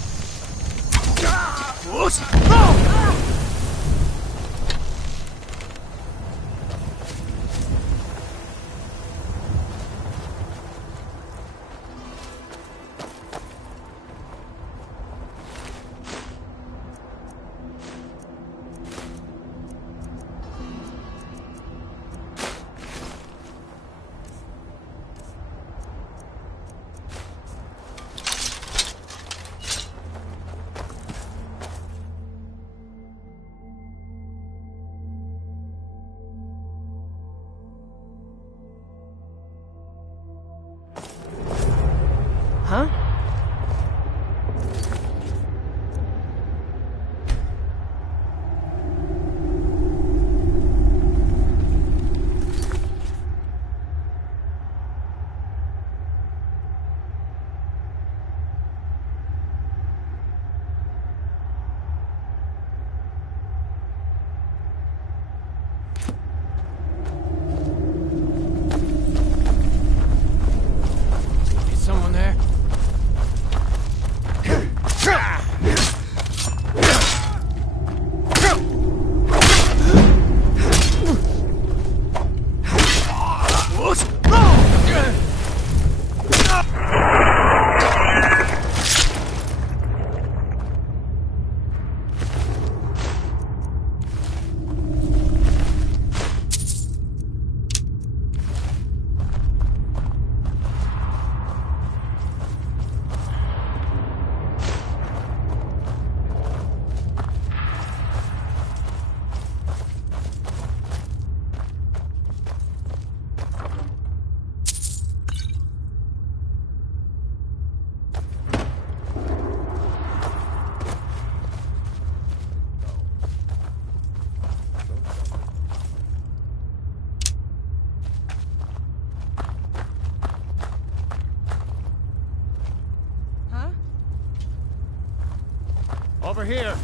Huh? Is someone there? Over here.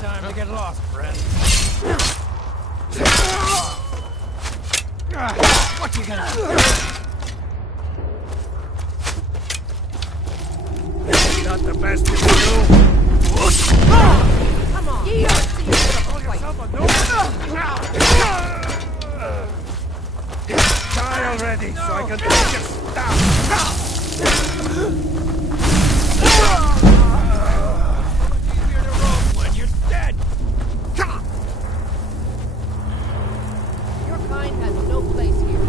Time to get lost, friend. What you gonna do? Not the best you can do. Come on. You don't see yourself Die already, so I can take you When you're dead. Your kind has no place here.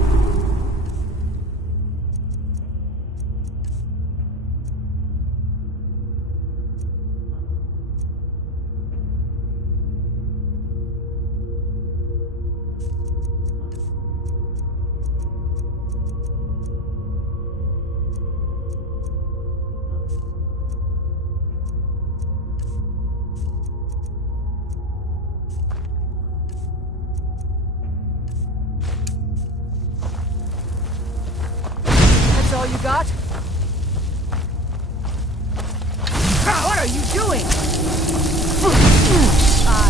All you got? What are you doing? I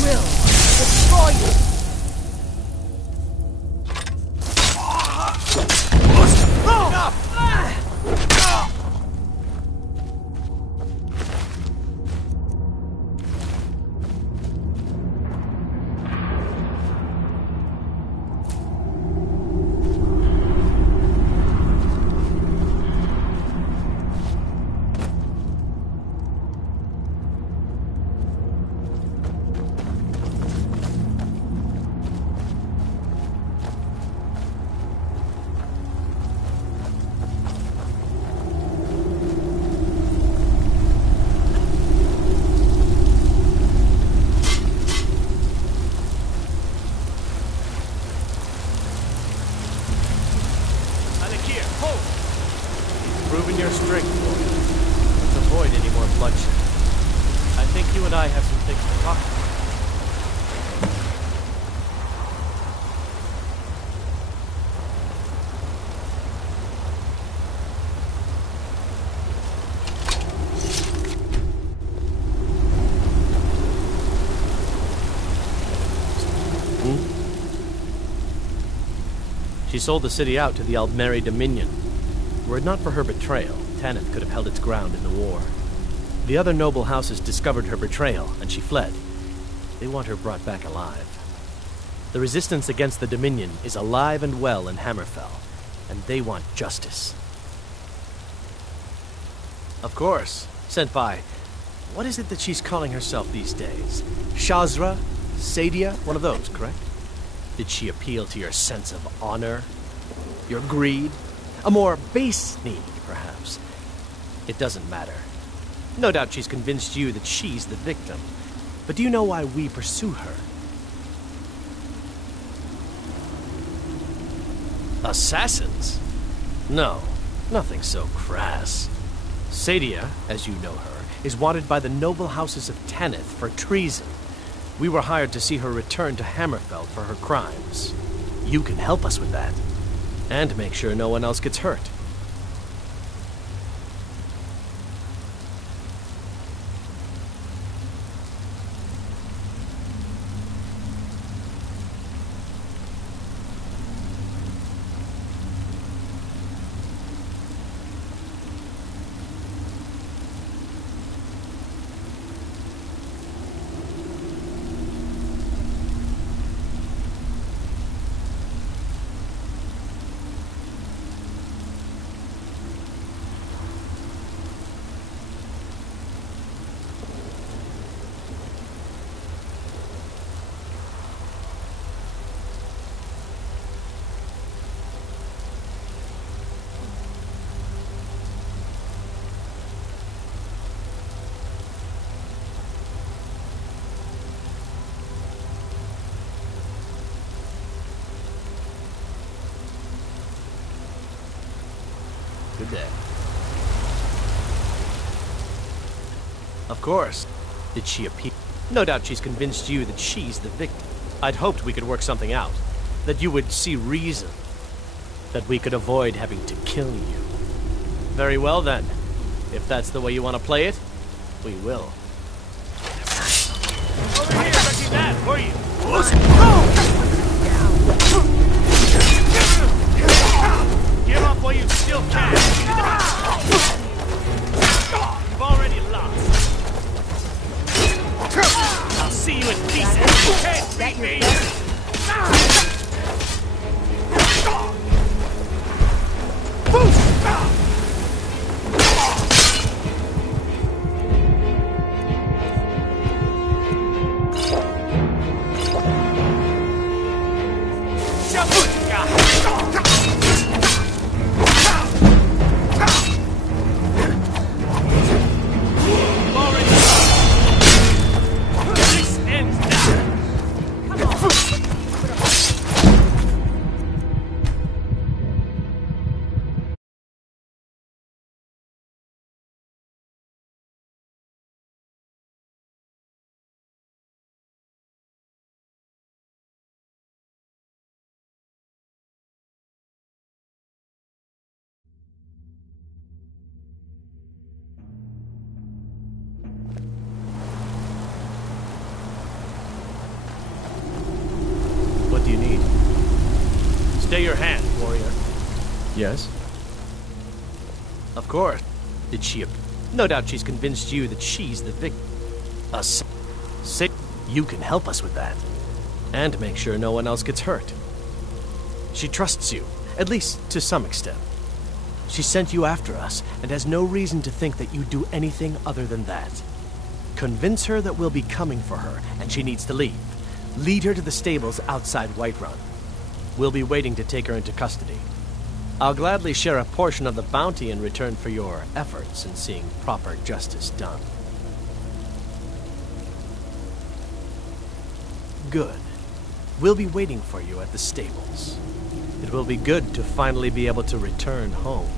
will destroy you. Sharpen your strength, warrior. Let's avoid any more bloodshed. I think you and I have some things to talk about. She sold the city out to the Aldmeri Dominion. Were it not for her betrayal, Tanith could have held its ground in the war. The other noble houses discovered her betrayal, and she fled. They want her brought back alive. The resistance against the Dominion is alive and well in Hammerfell, and they want justice. Of course, sent by... What is it that she's calling herself these days? Shazra? Sadia? One of those, correct? Did she appeal to your sense of honor? Your greed? A more base need, perhaps? It doesn't matter. No doubt she's convinced you that she's the victim. But do you know why we pursue her? Assassins? No, nothing so crass. Sadia, as you know her, is wanted by the noble houses of Tanith for treason. We were hired to see her return to Hammerfell for her crimes. You can help us with that. And make sure no one else gets hurt. Good day. Of course. Did she appeal? No doubt she's convinced you that she's the victim. I'd hoped we could work something out. That you would see reason. That we could avoid having to kill you. Very well then. If that's the way you want to play it, we will. Over here, touching that, were you? Give up while you still can. You've already lost. I'll see you in pieces. You can't beat me. What do you need? Stay your hand, warrior. Yes? Of course. Did she... No doubt she's convinced you that she's the victim. You can help us with that. And make sure no one else gets hurt. She trusts you, at least to some extent. She sent you after us, and has no reason to think that you do anything other than that. Convince her that we'll be coming for her, and she needs to leave. Lead her to the stables outside Whiterun. We'll be waiting to take her into custody. I'll gladly share a portion of the bounty in return for your efforts in seeing proper justice done. Good. We'll be waiting for you at the stables. It will be good to finally be able to return home.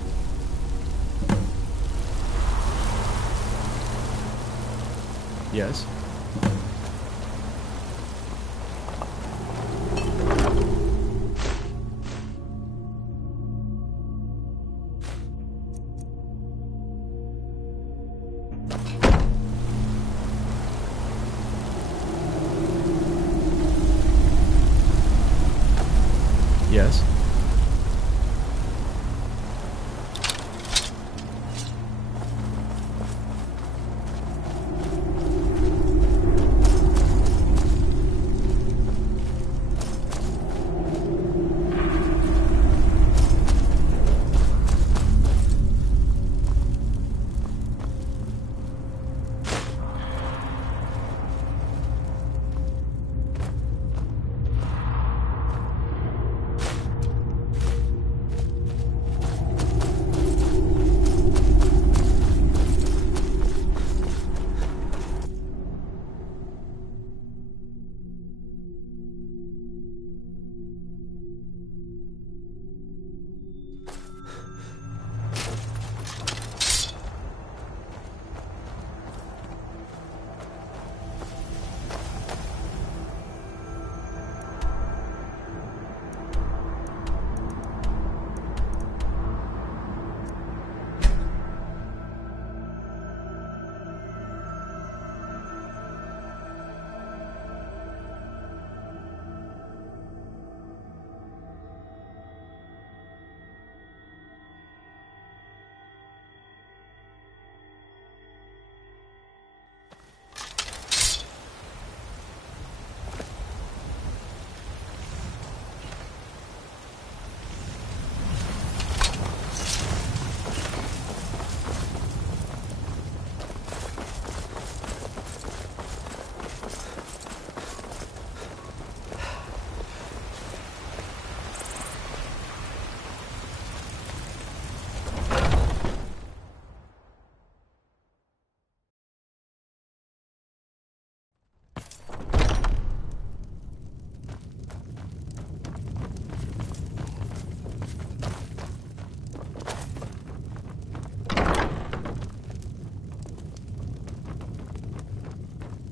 Yes? Yes?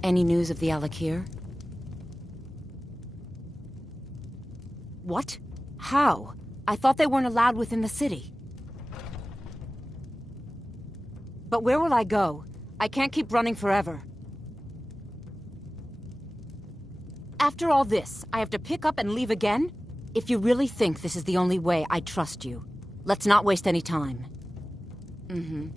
Any news of the Alakir? What? How? I thought they weren't allowed within the city. But where will I go? I can't keep running forever. After all this, I have to pick up and leave again? If you really think this is the only way, I trust you. Let's not waste any time. Mm-hmm.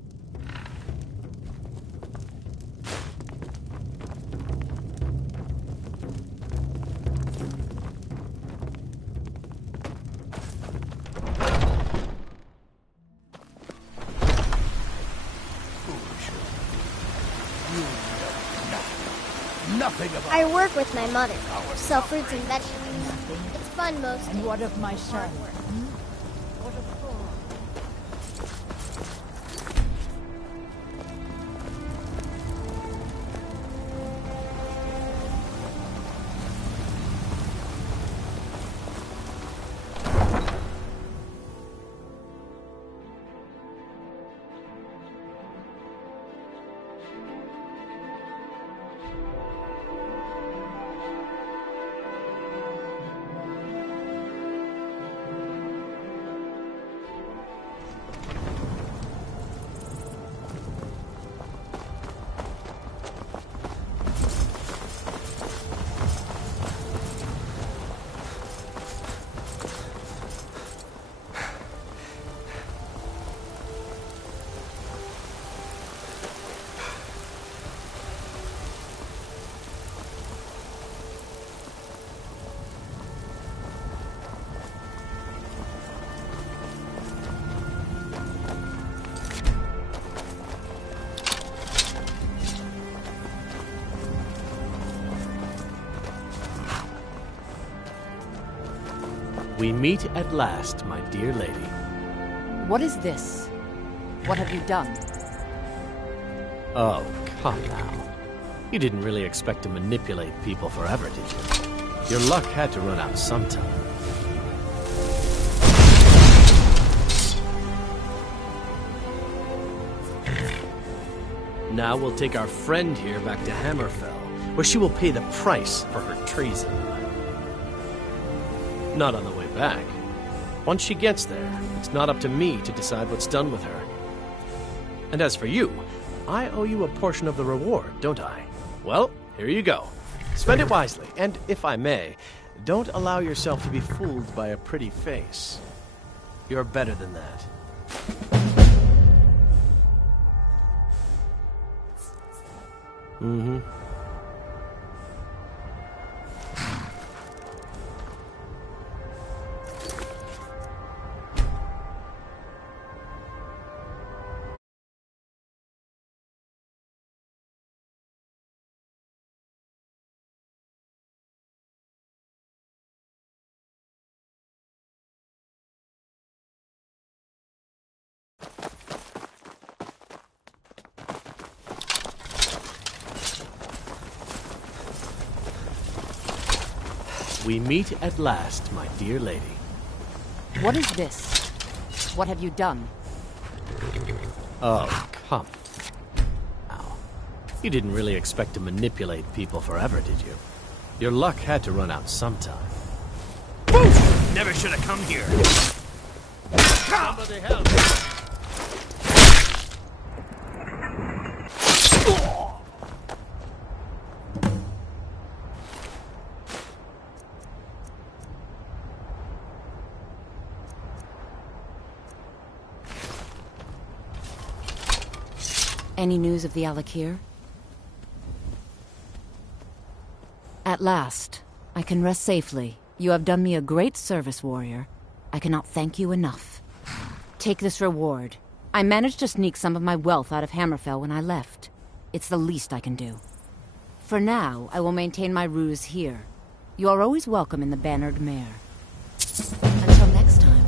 I work with my mother. Sell fruits and vegetables. It's fun most days. And what of my son? We meet at last, my dear lady. What is this? What have you done? Oh, come now. You didn't really expect to manipulate people forever, did you? Your luck had to run out sometime. Now we'll take our friend here back to Hammerfell, where she will pay the price for her treason. Not on the way back. Once she gets there, it's not up to me to decide what's done with her. And as for you, I owe you a portion of the reward, don't I? Well, here you go. Spend it wisely, and if I may, don't allow yourself to be fooled by a pretty face. You're better than that. Mm-hmm. We meet at last, my dear lady. What is this? What have you done? Oh, come now. You didn't really expect to manipulate people forever, did you? Your luck had to run out sometime. Never should have come here. Somebody help! Any news of the Alakir? At last, I can rest safely. You have done me a great service, warrior. I cannot thank you enough. Take this reward. I managed to sneak some of my wealth out of Hammerfell when I left. It's the least I can do. For now, I will maintain my ruse here. You are always welcome in the Bannered Mare. Until next time.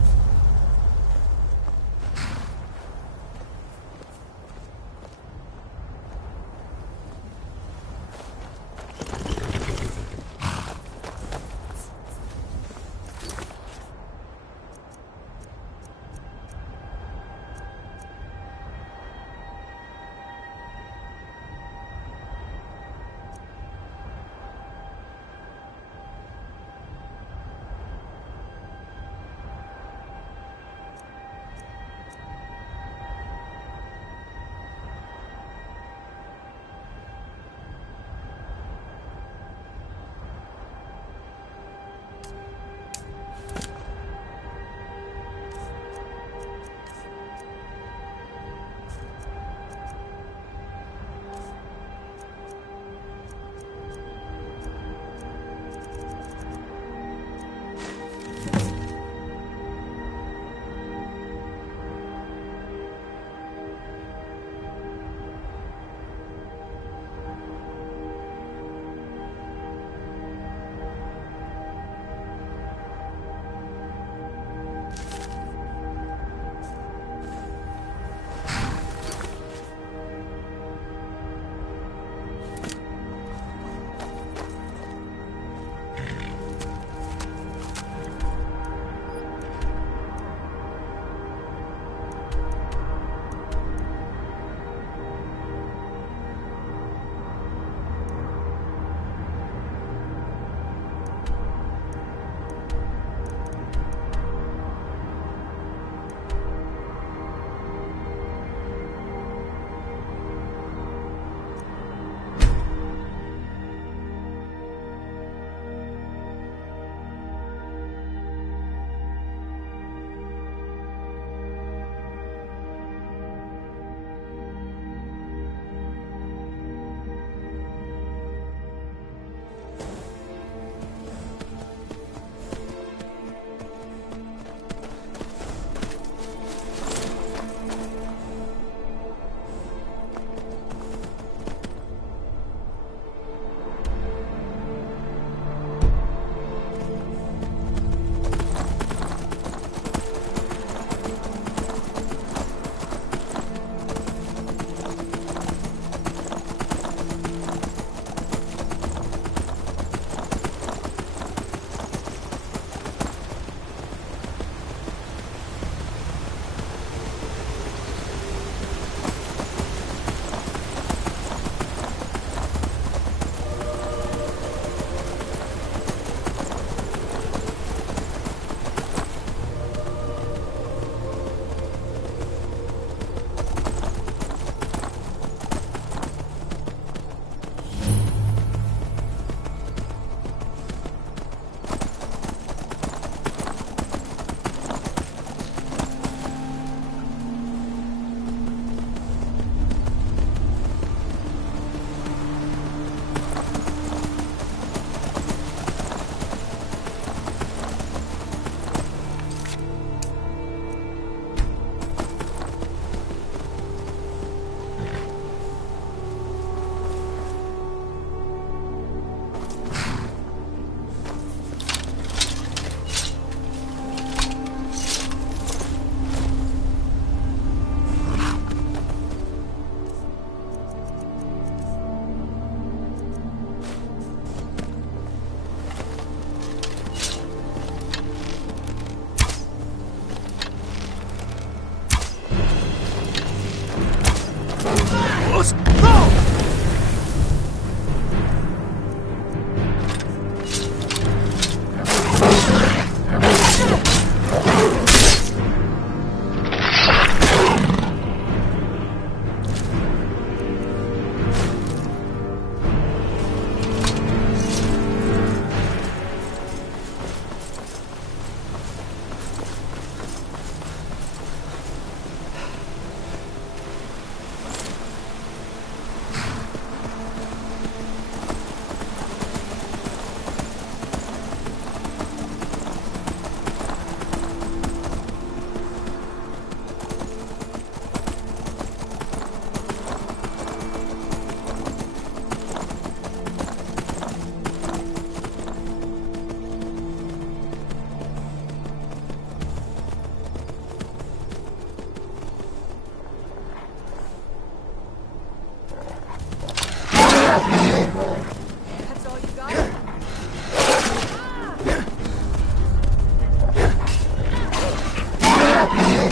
You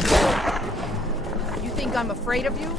think I'm afraid of you?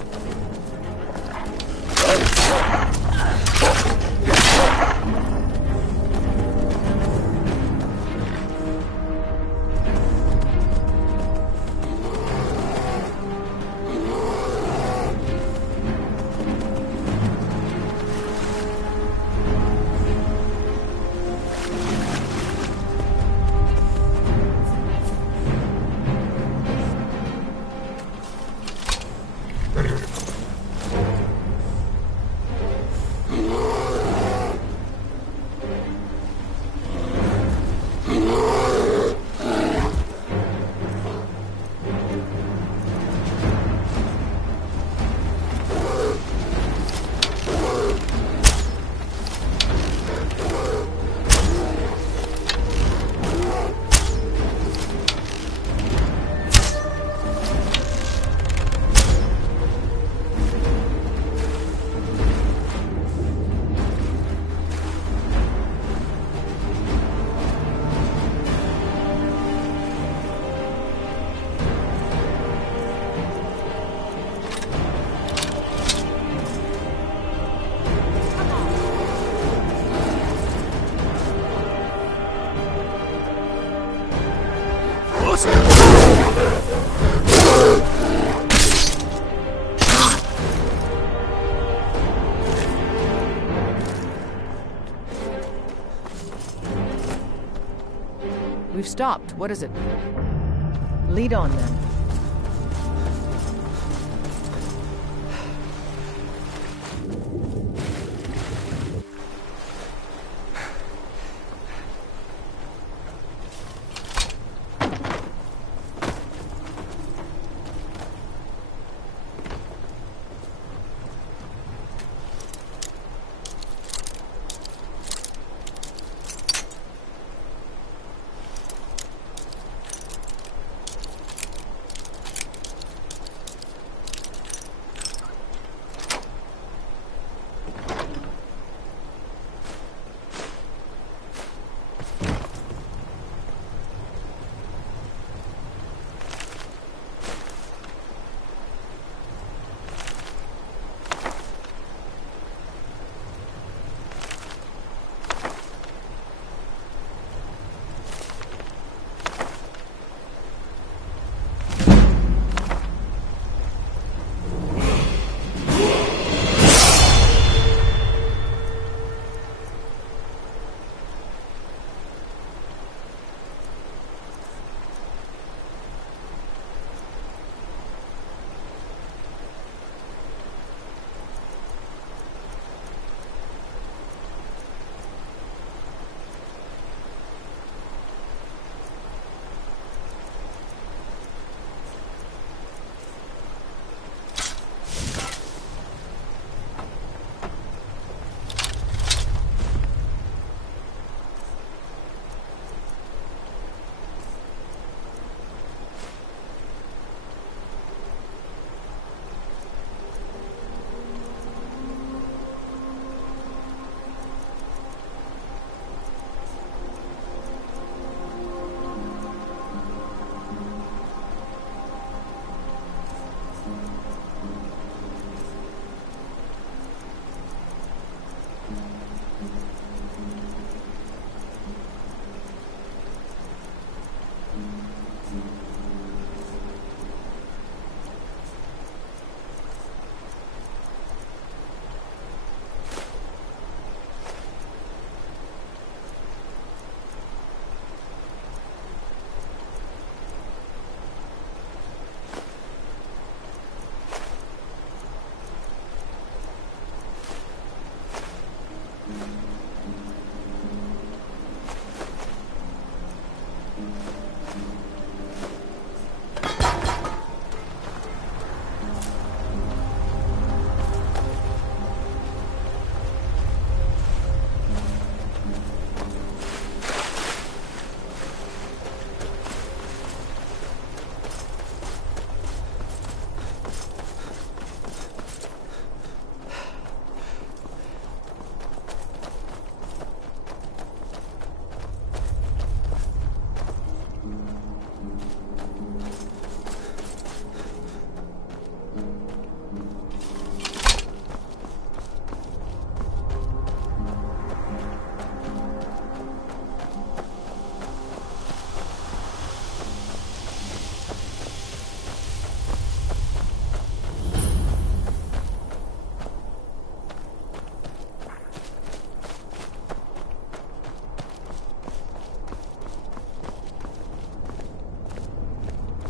We've stopped. What is it? Lead on, then.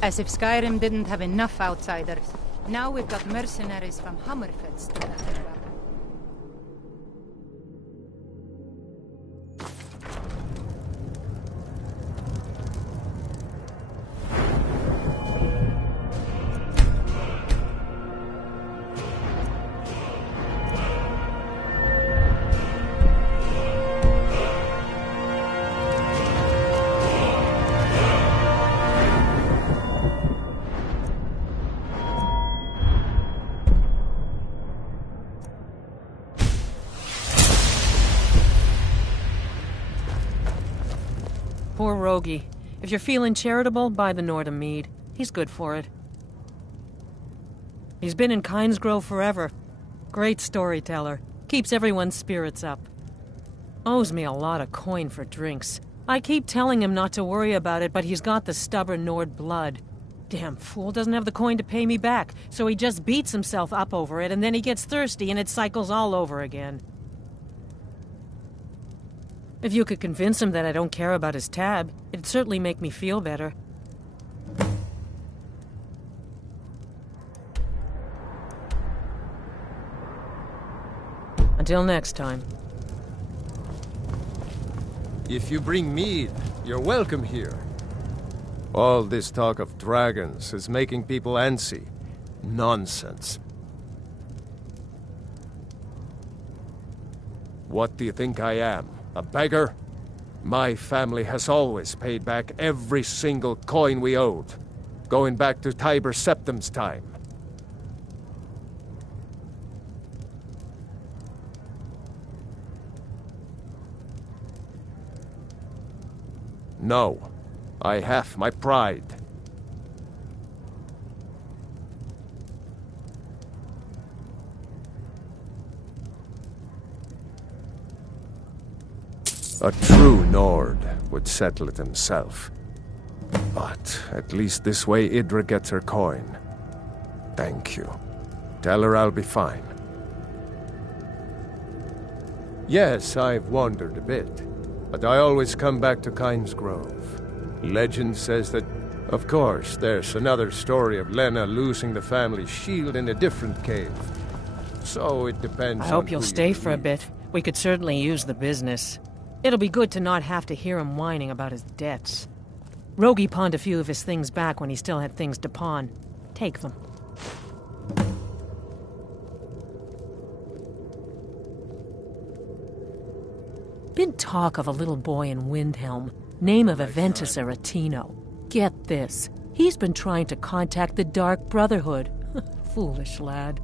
As if Skyrim didn't have enough outsiders. Now we've got mercenaries from Hammerfell still at it up. Poor Rogie. If you're feeling charitable, buy the Nordham mead. He's good for it. He's been in Kynes Grove forever. Great storyteller. Keeps everyone's spirits up. Owes me a lot of coin for drinks. I keep telling him not to worry about it, but he's got the stubborn Nord blood. Damn fool doesn't have the coin to pay me back, so he just beats himself up over it, and then he gets thirsty and it cycles all over again. If you could convince him that I don't care about his tab, it'd certainly make me feel better. Until next time. If you bring mead, you're welcome here. All this talk of dragons is making people antsy. Nonsense. What do you think I am? A beggar? My family has always paid back every single coin we owed, going back to Tiber Septim's time. No, I have my pride. A true Nord would settle it himself. But at least this way Idra gets her coin. Thank you. Tell her I'll be fine. Yes, I've wandered a bit, but I always come back to Kynes Grove. Legend says that, of course, there's another story of Lena losing the family shield in a different cave. So it depends on I hope you'll who stay you for a meet. bit. We could certainly use the business. It'll be good to not have to hear him whining about his debts. Rogie pawned a few of his things back when he still had things to pawn. Take them. Been talk of a little boy in Windhelm, name of Aventus Aretino. Get this. He's been trying to contact the Dark Brotherhood. Foolish lad.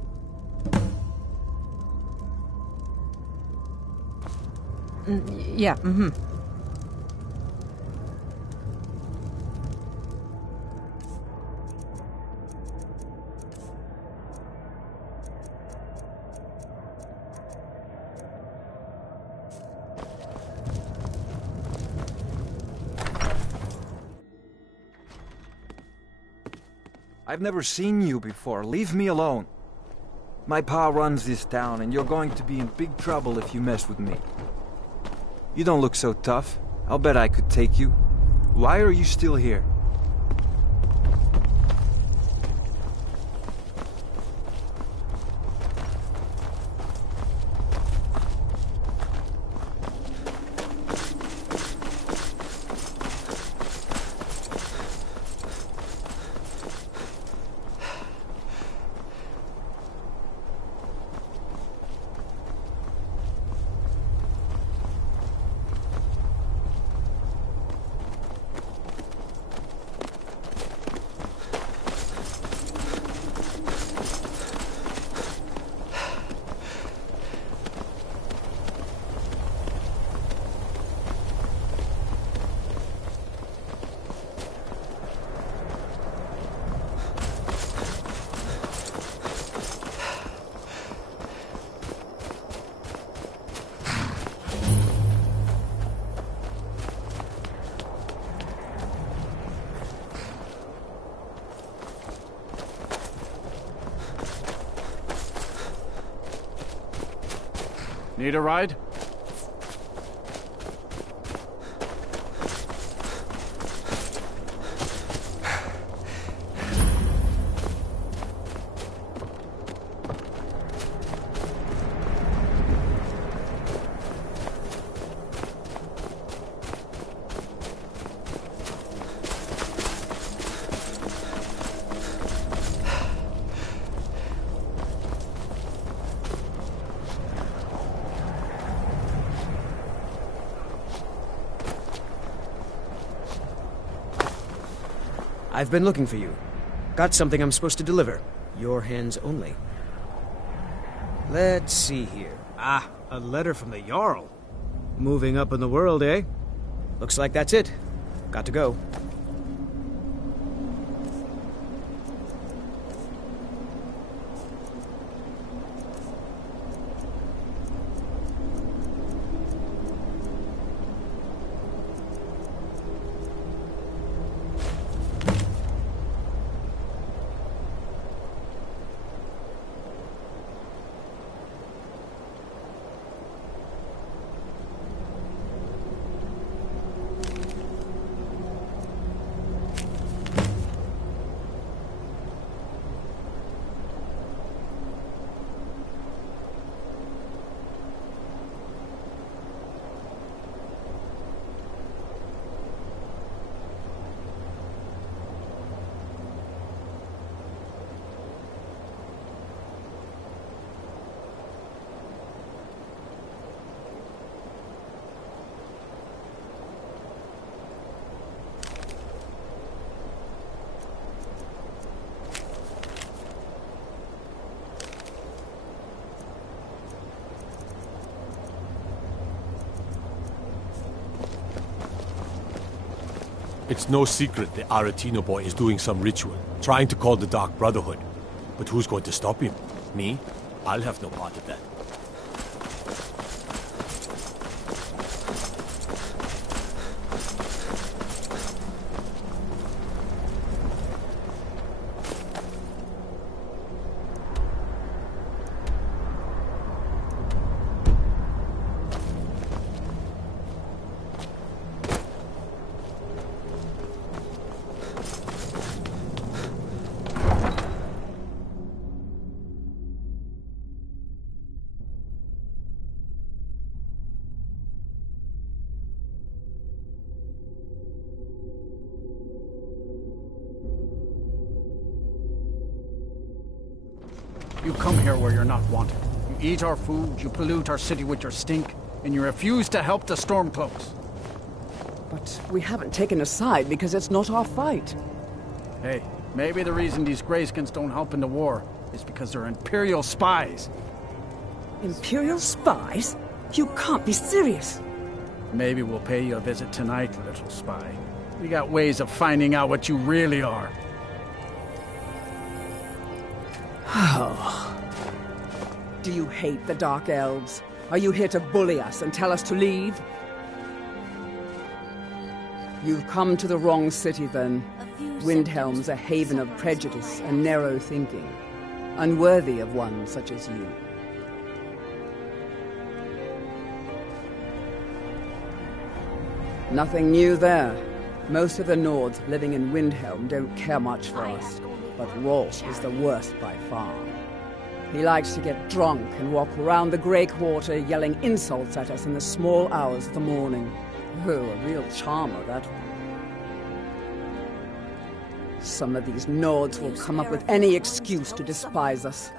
Yeah, I've never seen you before. Leave me alone. My pa runs this town, and you're going to be in big trouble if you mess with me. You don't look so tough. I'll bet I could take you. Why are you still here? Need a ride? I've been looking for you. Got something I'm supposed to deliver. Your hands only. Let's see here. Ah, a letter from the Jarl. Moving up in the world, eh? Looks like that's it. Got to go. It's no secret the Aretino boy is doing some ritual, trying to call the Dark Brotherhood. But who's going to stop him? Me? I'll have no part of that. You come here where you're not wanted. You eat our food, you pollute our city with your stink, and you refuse to help the Stormcloaks. But we haven't taken a side because it's not our fight. Hey, maybe the reason these Greyskins don't help in the war is because they're Imperial spies. Imperial spies? You can't be serious. Maybe we'll pay you a visit tonight, little spy. We got ways of finding out what you really are. Oh. Do you hate the Dark Elves? Are you here to bully us and tell us to leave? You've come to the wrong city, then. Windhelm's a haven of prejudice and narrow thinking, unworthy of one such as you. Nothing new there. Most of the Nords living in Windhelm don't care much for us, but Rolf is the worst by far. He likes to get drunk and walk around the Grey Quarter yelling insults at us in the small hours of the morning. Oh, a real charmer, that one. Some of these Nords will come up with any excuse to despise us.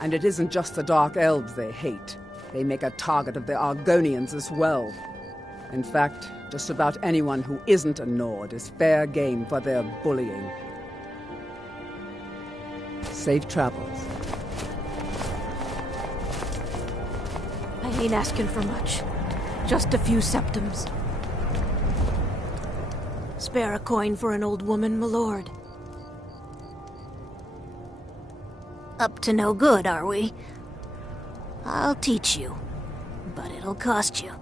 And it isn't just the Dark Elves they hate. They make a target of the Argonians as well. In fact, just about anyone who isn't a Nord is fair game for their bullying. Safe travels. I ain't asking for much. Just a few septims. Spare a coin for an old woman, my lord. Up to no good, are we? I'll teach you, but it'll cost you.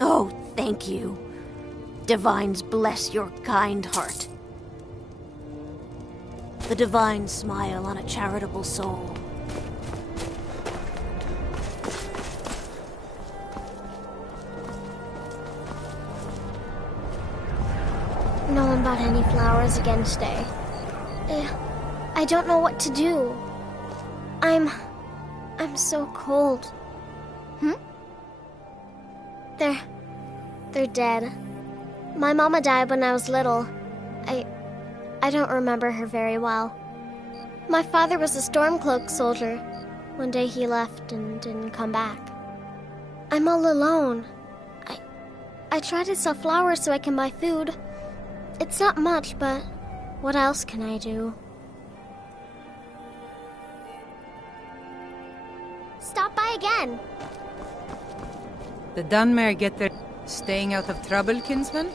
Oh, thank you. Divines bless your kind heart. The divines smile on a charitable soul. No one bought any flowers again today. I don't know what to do. I'm so cold. They're dead. My mama died when I was little. I don't remember her very well. My father was a Stormcloak soldier. One day he left and didn't come back. I'm all alone. I try to sell flowers so I can buy food. It's not much, but what else can I do? Stop by again. The Dunmare get their staying out of trouble, kinsman?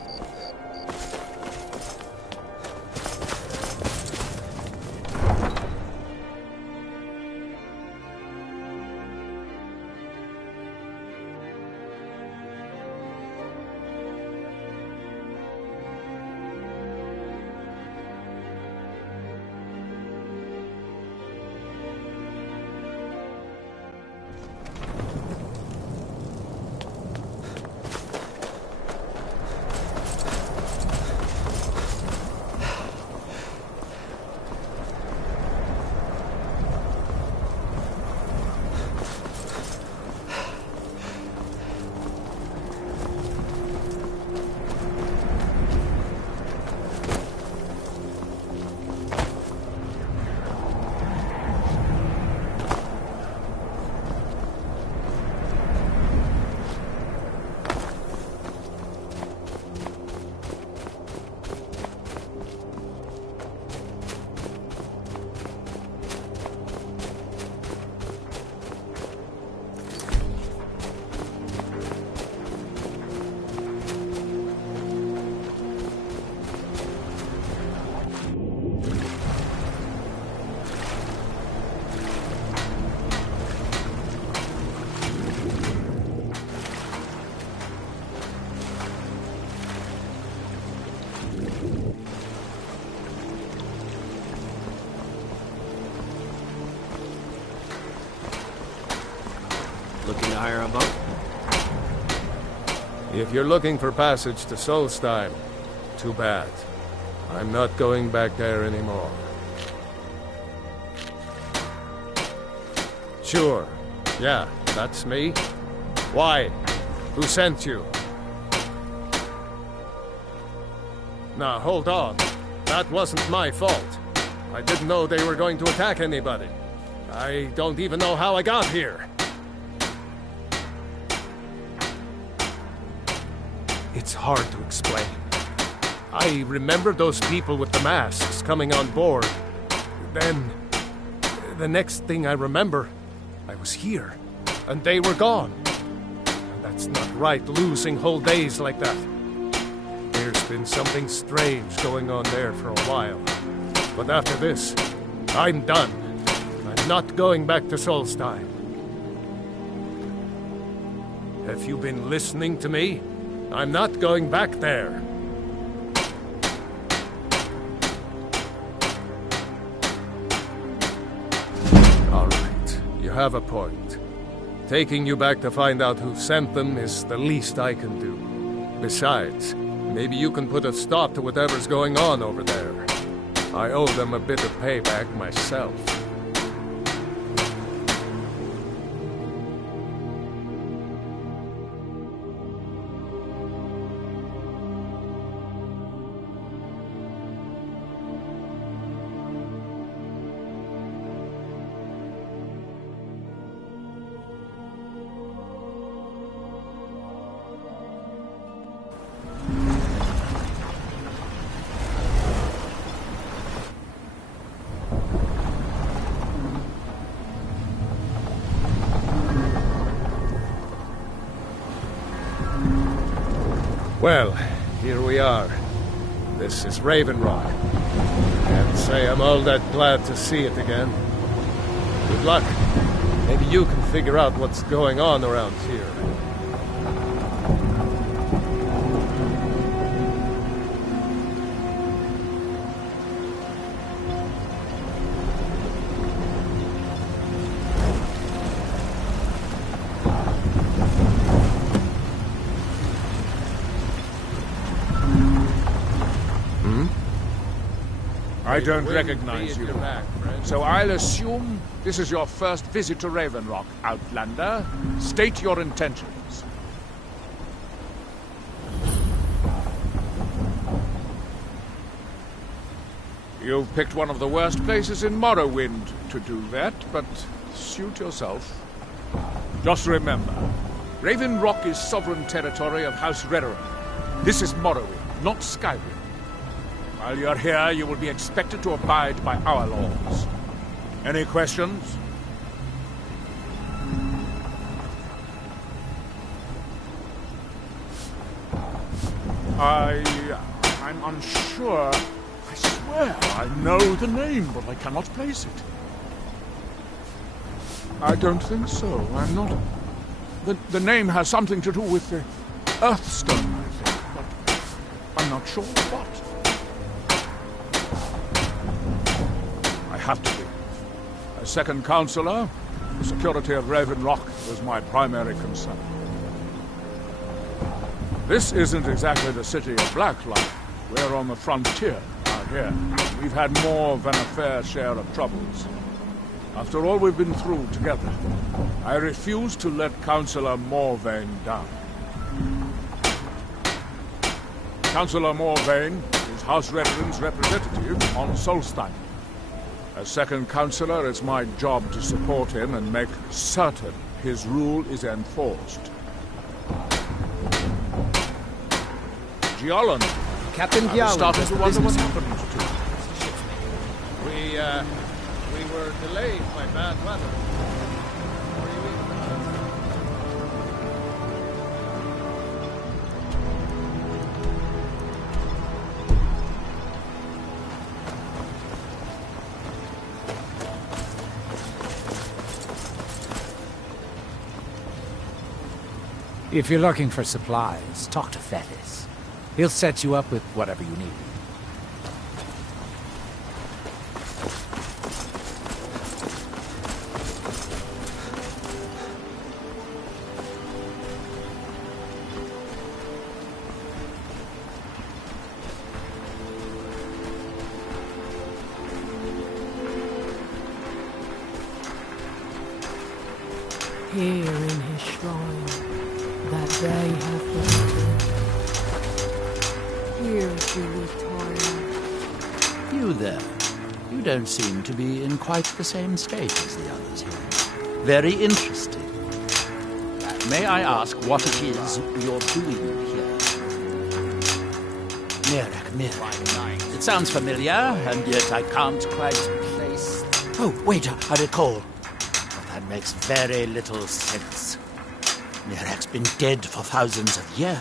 Looking to hire a boat? If you're looking for passage to Solstheim, too bad. I'm not going back there anymore. Sure. Yeah, that's me. Why? Who sent you? Now, hold on. That wasn't my fault. I didn't know they were going to attack anybody. I don't even know how I got here. It's hard to explain. I remember those people with the masks coming on board. Then, the next thing I remember, I was here, and they were gone. And that's not right, losing whole days like that. There's been something strange going on there for a while. But after this, I'm done. I'm not going back to Solstheim. Have you been listening to me? I'm not going back there. All right, you have a point. Taking you back to find out who sent them is the least I can do. Besides, maybe you can put a stop to whatever's going on over there. I owe them a bit of payback myself. Well, here we are. This is Raven Rock. Can't say I'm all that glad to see it again. Good luck. Maybe you can figure out what's going on around here. I don't recognize you, so I'll assume this is your first visit to Raven Rock, Outlander. State your intentions. You've picked one of the worst places in Morrowind to do that, but suit yourself. Just remember, Raven Rock is sovereign territory of House Redoran. This is Morrowind, not Skyrim. While you're here, you will be expected to abide by our laws. Any questions? I'm unsure. I swear I know the name, but I cannot place it. I don't think so. I'm not... The name has something to do with the Earthstone, I think, but I'm not sure what. I have to be. As second counselor, the security of Raven Rock was my primary concern. This isn't exactly the city of Blacklight. We're on the frontier out here. We've had more than a fair share of troubles. After all we've been through together, I refuse to let Councillor Morvain down. Councillor Morvain is House Redoran's representative on Solstein. As second councillor, it's my job to support him and make certain his rule is enforced. Gjallan. Captain I was Gjallan. starting to wonder what happened to him. We were delayed by bad weather. If you're looking for supplies, talk to Thetis. He'll set you up with whatever you need. Here in his shrine, that they have granted. Here to retire. You there. You don't seem to be in quite the same state as the others here. Very interesting. May I ask what it is you're doing here? Mirak. It sounds familiar, and yet I can't quite place... Oh, wait, I recall. That makes very little sense. Mirak's been dead for thousands of years.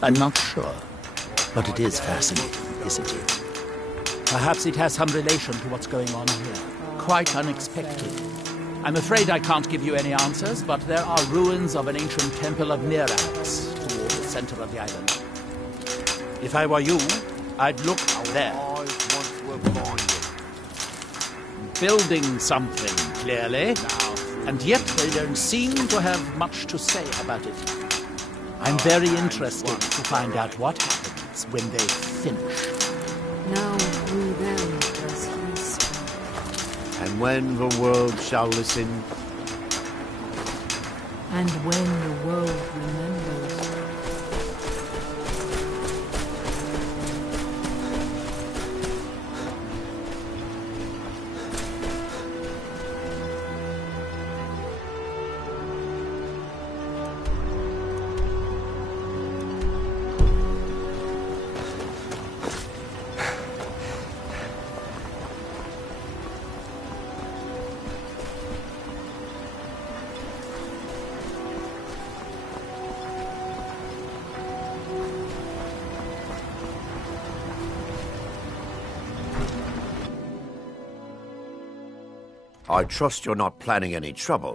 I'm not sure, but it is fascinating, isn't it? Perhaps it has some relation to what's going on here. Quite unexpected. I'm afraid I can't give you any answers, but there are ruins of an ancient temple of Mirax toward the center of the island. If I were you, I'd look there. Building something, clearly, and yet they don't seem to have much to say about it. I'm very interested to find out what happens when they finish. Now through them does he speak. And when the world shall listen. And when the world remembers. I trust you're not planning any trouble.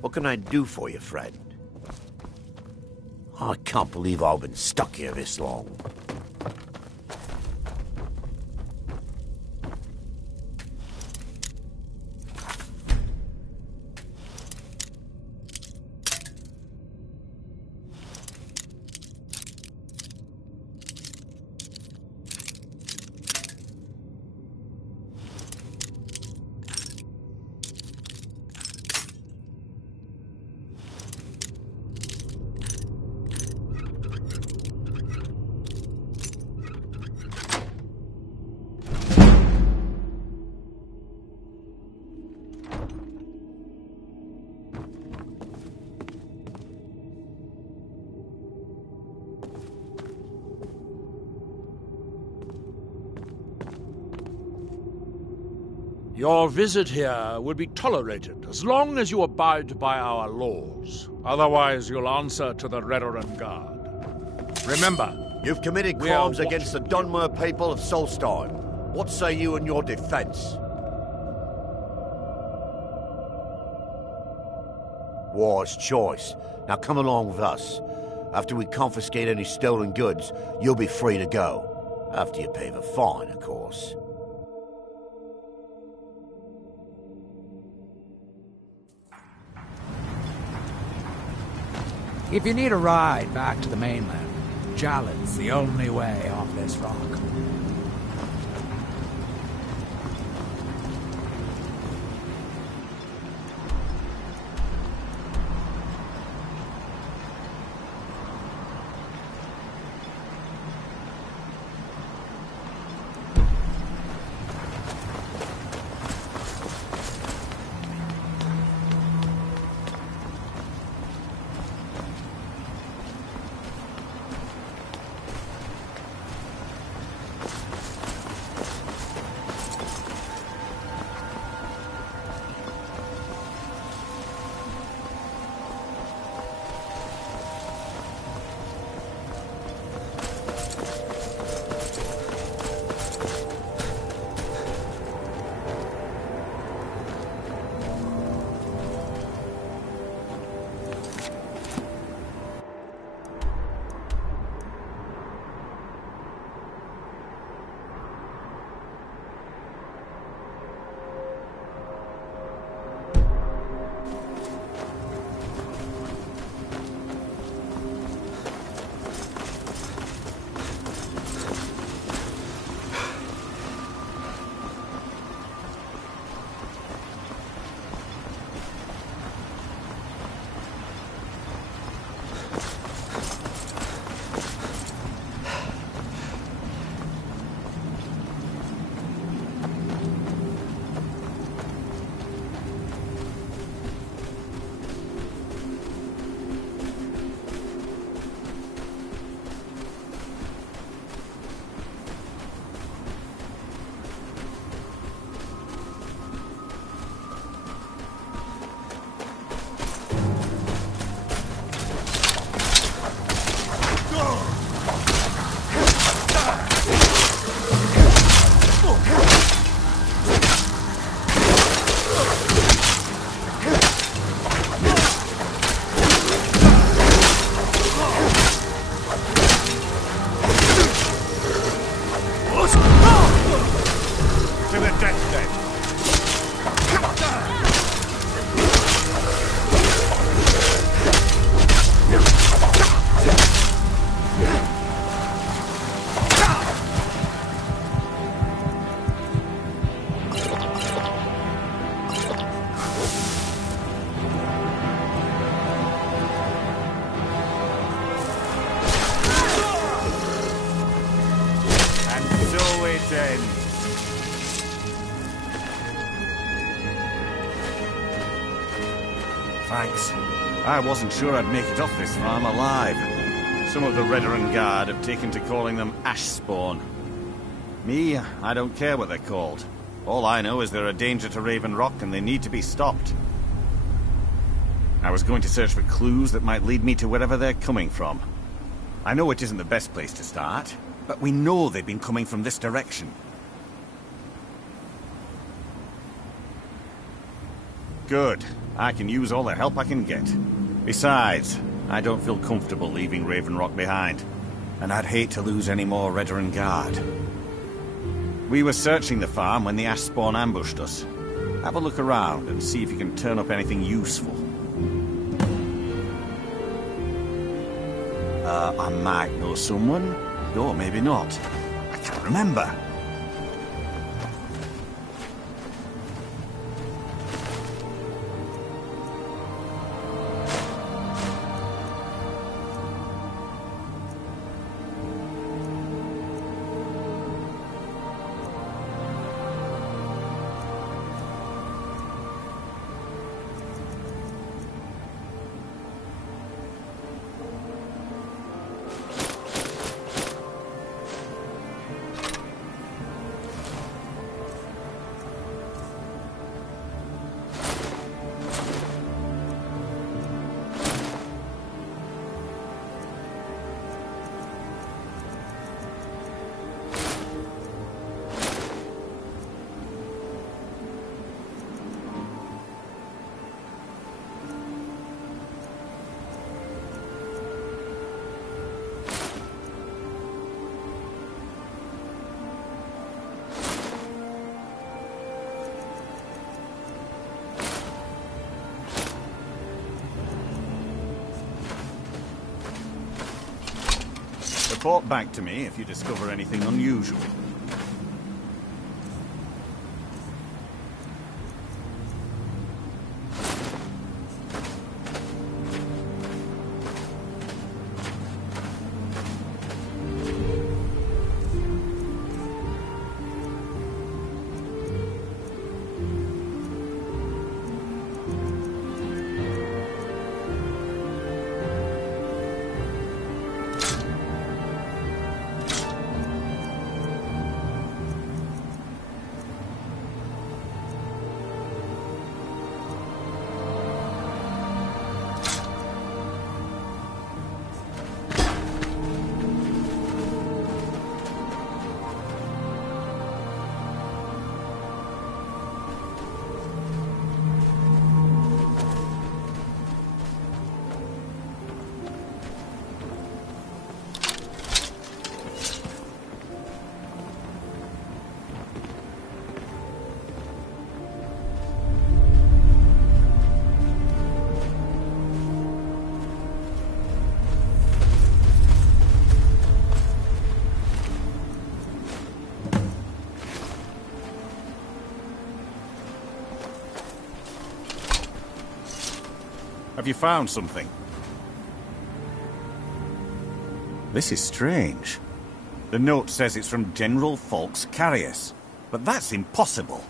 What can I do for you, friend? I can't believe I've been stuck here this long. Your visit here will be tolerated as long as you abide by our laws. Otherwise, you'll answer to the Redoran Guard. Remember, you've committed crimes against the Dunmer people of Solstheim. What say you in your defense? Wise choice. Now come along with us. After we confiscate any stolen goods, you'll be free to go. After you pay the fine, of course. If you need a ride back to the mainland, Jalen's the only way off this rock. Thanks. I wasn't sure I'd make it off this farm alive. Some of the Redoran Guard have taken to calling them Ashspawn. Me, I don't care what they're called. All I know is they're a danger to Raven Rock and they need to be stopped. I was going to search for clues that might lead me to wherever they're coming from. I know it isn't the best place to start, but we know they've been coming from this direction. Good. I can use all the help I can get. Besides, I don't feel comfortable leaving Raven Rock behind, and I'd hate to lose any more Redoran Guard. We were searching the farm when the Ashspawn ambushed us. Have a look around and see if you can turn up anything useful. I might know someone, or maybe not. I can't remember. Report back to me if you discover anything unusual. Have you found something? This is strange. The note says it's from General Falk's Carius, but that's impossible.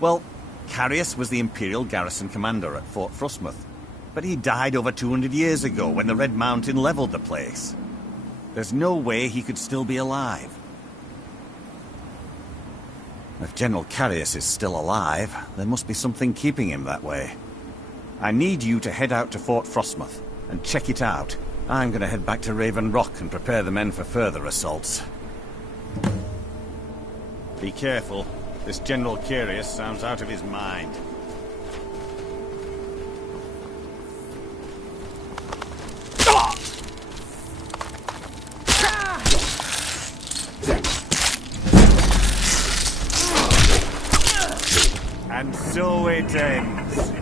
Well, Carius was the Imperial garrison commander at Fort Frostmoth, but he died over 200 years ago when the Red Mountain leveled the place. There's no way he could still be alive. If General Carius is still alive, there must be something keeping him that way. I need you to head out to Fort Frostmoth and check it out. I'm going to head back to Raven Rock and prepare the men for further assaults. Be careful. This General Carius sounds out of his mind. And so it ends.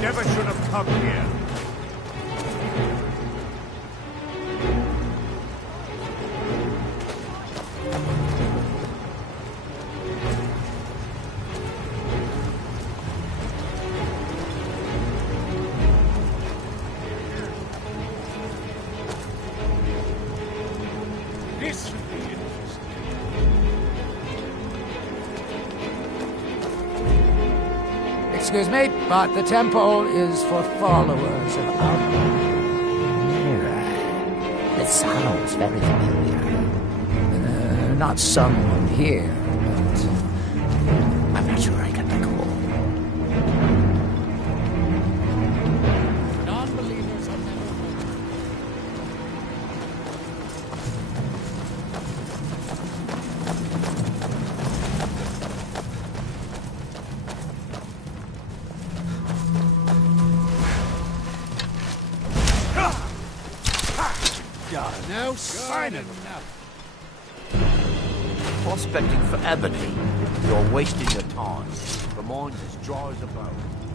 Never should have come here. Excuse me, but the temple is for followers of our... It sounds very familiar. Not someone here, but... I'm not sure I can recall. Non-believers are never No sign of enough. Prospecting for ebony. You're wasting your time. The mine's as dry as a bone.